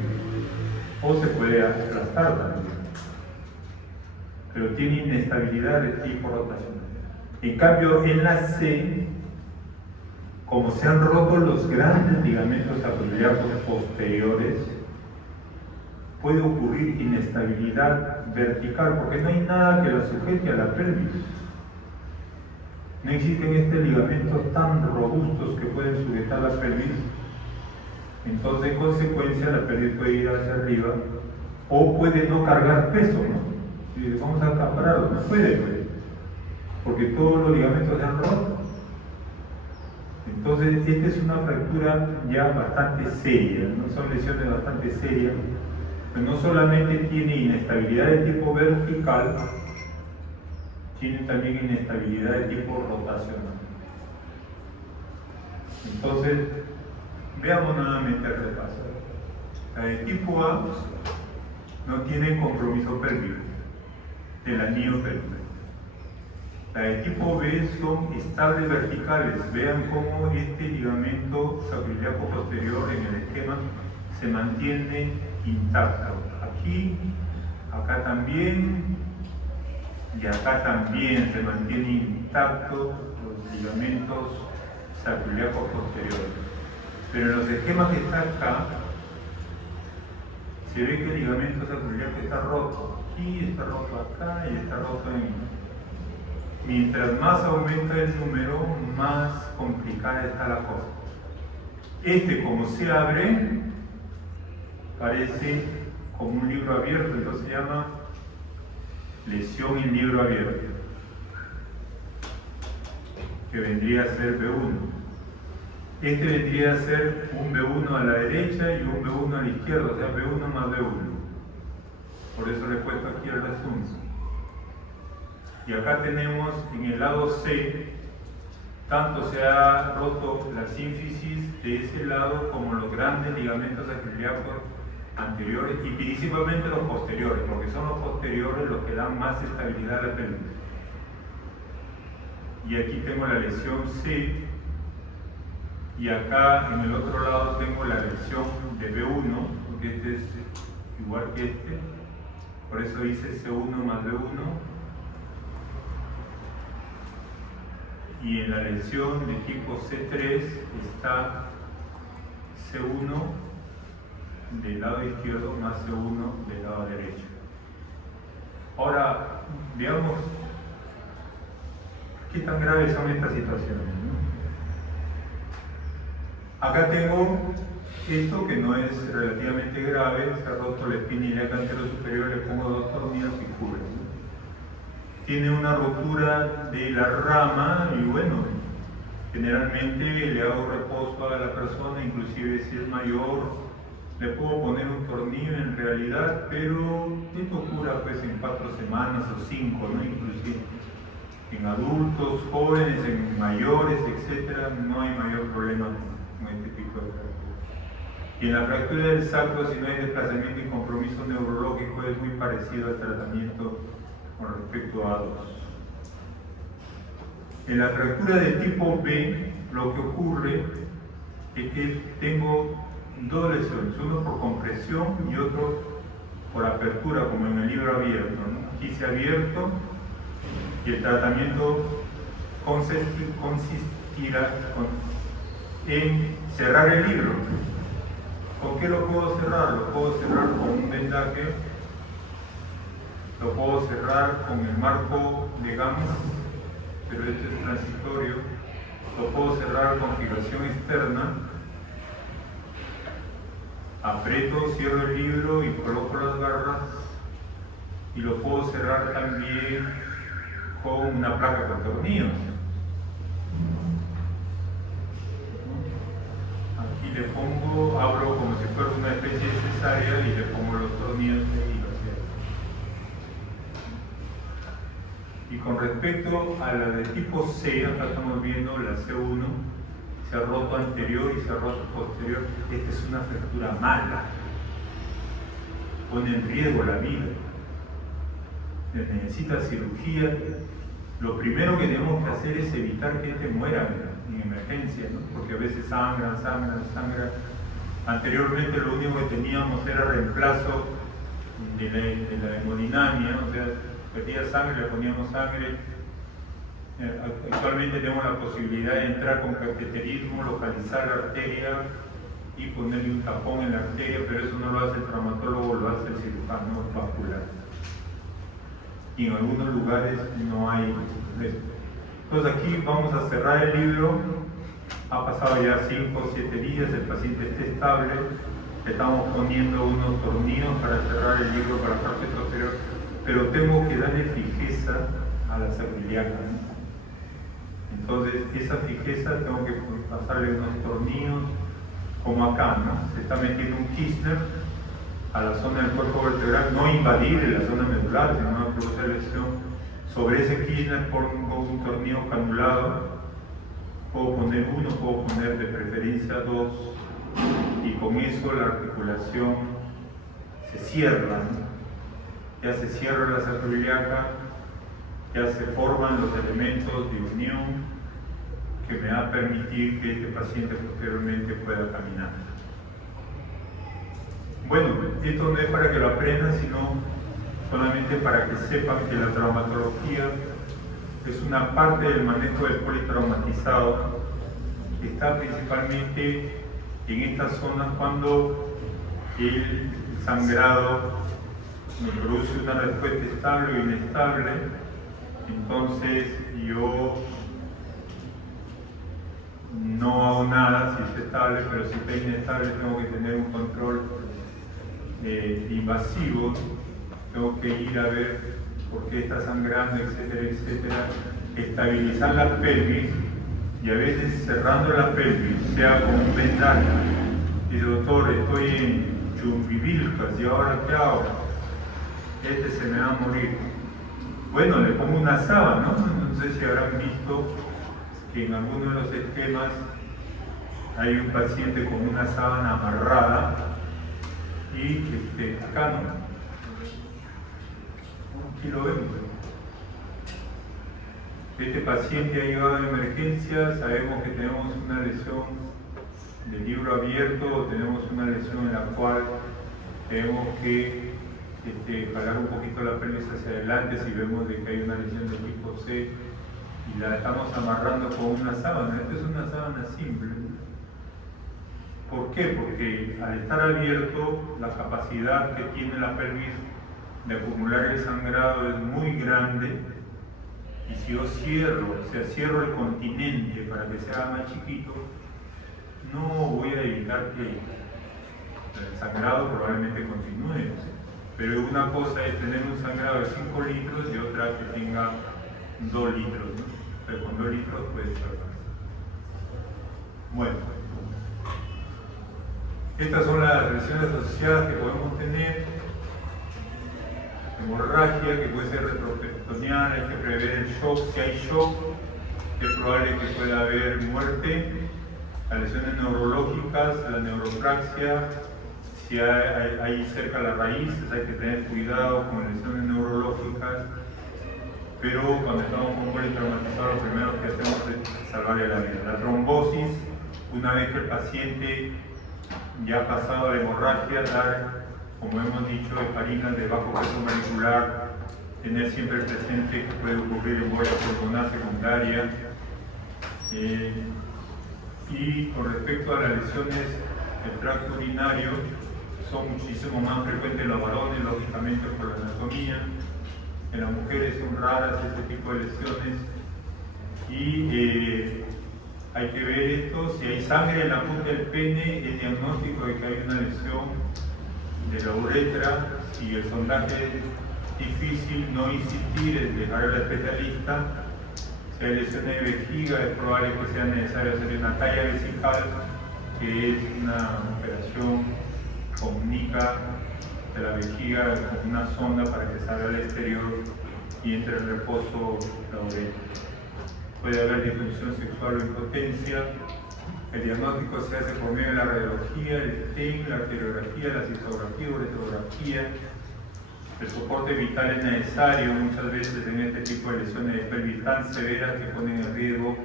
o se puede aplastar también, pero tiene inestabilidad de tipo rotacional. En cambio, en la C, como se han roto los grandes ligamentos acroiliacos posteriores, puede ocurrir inestabilidad vertical, porque no hay nada que la sujete a la pelvis. No existen estos ligamentos tan robustos que pueden sujetar la pelvis. Entonces, en consecuencia, la pelvis puede ir hacia arriba o puede no cargar peso, ¿no? Si vamos a acapararlo, no puede, porque todos los ligamentos se han roto. Entonces, esta es una fractura ya bastante seria, ¿no? Son lesiones bastante serias. No solamente tiene inestabilidad de tipo vertical, tiene también inestabilidad de tipo rotacional. Entonces, veamos nuevamente el repaso. La de tipo A no tiene compromiso pélvico, del anillo pélvico. La de tipo B son estables verticales. Vean cómo este ligamento sacroiliaco posterior en el esquema se mantiene intacto. Aquí, acá también, y acá también se mantiene intacto los ligamentos sacroiliacos posteriores. Pero en los esquemas que está acá, se ve que el ligamento sacroiliaco está roto. Aquí está roto acá y está roto en... Mientras más aumenta el número, más complicada está la cosa. Como se abre, parece como un libro abierto, entonces se llama lesión en libro abierto, que vendría a ser B1. Vendría a ser un B1 a la derecha y un B1 a la izquierda, o sea, B1 más B1. Por eso le he puesto aquí el resuncio. Y acá tenemos en el lado C, tanto se ha roto la sínfisis de ese lado como los grandes ligamentos acroiliacos anteriores y principalmente los posteriores, porque son los posteriores los que dan más estabilidad a la pelvis. Y aquí tengo la lesión C Y acá en el otro lado tengo la lesión de B1, porque este es igual que este, por eso hice C1 más B1. Y en la lesión de tipo C3 está C1 del lado izquierdo más C1 del lado derecho. Ahora, veamos qué tan graves son estas situaciones, ¿no? Acá tengo esto que no es relativamente grave, se ha roto la espina ilíaca antero superior, le pongo 2 tornillos y cubre, ¿no? Tiene una rotura de la rama y bueno, generalmente le hago reposo a la persona, inclusive si es mayor, le puedo poner un tornillo en realidad, pero esto cura pues en 4 semanas o 5, ¿no? Inclusive en adultos, jóvenes, en mayores, etcétera, no hay mayor problema con este tipo de fractura. Y en la fractura del sacro, si no hay desplazamiento y compromiso neurológico, es muy parecido al tratamiento con respecto a dos. En la fractura de tipo B, lo que ocurre es que tengo dos lesiones, uno por compresión y otro por apertura, como en el libro abierto, ¿no? Aquí se ha abierto y el tratamiento consistirá en cerrar el libro. ¿Con qué lo puedo cerrar? Lo puedo cerrar con un vendaje, lo puedo cerrar con el marco de Gams, pero este es transitorio, lo puedo cerrar con fijación externa, aprieto, cierro el libro y coloco las garras, y lo puedo cerrar también con una placa con tornillos. Aquí le pongo, abro como si fuera una especie de cesárea y le pongo los tornillos y lo cierro. Y con respecto a la de tipo C, acá estamos viendo la C1, se ha roto anterior y se ha roto posterior. Esta es una fractura mala, pone en riesgo la vida, necesita cirugía. Lo primero que tenemos que hacer es evitar que este muera en emergencia, ¿no? Porque a veces sangra. Anteriormente lo único que teníamos era reemplazo de la hemodinamia, o sea, perdía sangre, le poníamos sangre. Actualmente tenemos la posibilidad de entrar con cateterismo, localizar la arteria y ponerle un tapón en la arteria, pero eso no lo hace el traumatólogo, lo hace el cirujano vascular. Y en algunos lugares no hay esto. Entonces aquí vamos a cerrar el libro. Ha pasado ya 5 o 7 días, el paciente está estable. Estamos poniendo unos tornillos para cerrar el libro para la parte posterior, pero tengo que darle fijeza a la sacroiliaca, ¿no? Entonces esa fijeza tengo que pasarle unos tornillos, como acá, ¿no? Se está metiendo un Kirchner a la zona del cuerpo vertebral, no invadir la zona medular, sino no producir lesión. Sobre ese Kirchner pongo un tornillo canulado, puedo poner uno, puedo poner de preferencia 2, y con eso la articulación se cierra, ¿no? Ya se cierra la sacroiliaca, ya se forman los elementos de unión que me va a permitir que este paciente posteriormente pueda caminar. Bueno, esto no es para que lo aprendan, sino solamente para que sepan que la traumatología es una parte del manejo del politraumatizado. Está principalmente en estas zonas cuando el sangrado me produce una respuesta estable o inestable. Entonces yo no hago nada si es estable, pero si está inestable tengo que tener un control invasivo, tengo que ir a ver por qué está sangrando, etcétera, etcétera, estabilizar la pelvis y a veces cerrando la pelvis, sea con un vendaje. Y doctor, estoy en Chumbivilcas y ahora ¿qué hago? Este se me va a morir. Bueno, le pongo una sábana, ¿no? No sé si habrán visto que en algunos de los esquemas hay un paciente con una sábana amarrada y acá no. Aquí lo vemos. Este paciente ha llegado a emergencia, sabemos que tenemos una lesión de libro abierto o tenemos una lesión en la cual tenemos que jalar un poquito la pelvis hacia adelante si vemos de que hay una lesión de tipo C y la estamos amarrando con una sábana. Esta es una sábana simple. ¿Por qué? Porque al estar abierto, la capacidad que tiene la pelvis de acumular el sangrado es muy grande, y si yo cierro, o sea, cierro el continente para que sea más chiquito, no voy a evitar que el sangrado probablemente continúe. Pero una cosa es tener un sangrado de 5 litros y otra que tenga 2 litros, ¿no? Pero con 2 litros puede ser más. Bueno, estas son las lesiones asociadas que podemos tener. Hemorragia, que puede ser retroperitoneal, hay que prever el shock. Si hay shock, es probable que pueda haber muerte. Las lesiones neurológicas, la neuropraxia, si hay cerca las raíces, hay que tener cuidado con lesiones neurológicas. Pero cuando estamos con un politraumatizado, lo primero que hacemos es salvarle la vida. La trombosis, una vez que el paciente ya ha pasado la hemorragia, dar, como hemos dicho, heparinas de bajo peso molecular, tener siempre presente que puede ocurrir embolia pulmonar secundaria. Y con respecto a las lesiones del tracto urinario, son muchísimo más frecuentes en los varones, lógicamente por la anatomía. En las mujeres son raras este tipo de lesiones. Y hay que ver esto, si hay sangre en la punta del pene, el diagnóstico de que hay una lesión de la uretra. Si el sondaje es difícil, no insistir en dejar al especialista. Si hay lesiones de vejiga, es probable que sea necesario hacer una talla vesical, que es una operación comunica de la vejiga con una sonda para que salga al exterior y entre en reposo la uretra. Puede haber disfunción sexual o impotencia. El diagnóstico se hace por medio de la radiología, el STEM, la arteriografía, la cistografía, la uretrografía. El soporte vital es necesario muchas veces en este tipo de lesiones de pelvis tan severas que ponen en riesgo.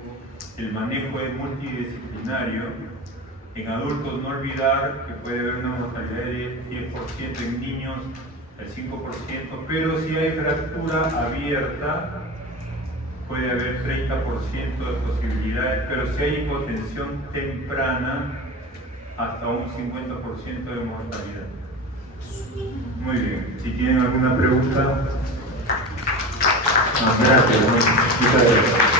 El manejo es multidisciplinario. En adultos no olvidar que puede haber una mortalidad de 10%, en niños el 5%, pero si hay fractura abierta puede haber 30% de posibilidades, pero si hay hipotensión temprana hasta un 50% de mortalidad. Muy bien, si tienen alguna pregunta. Gracias. Muchas gracias.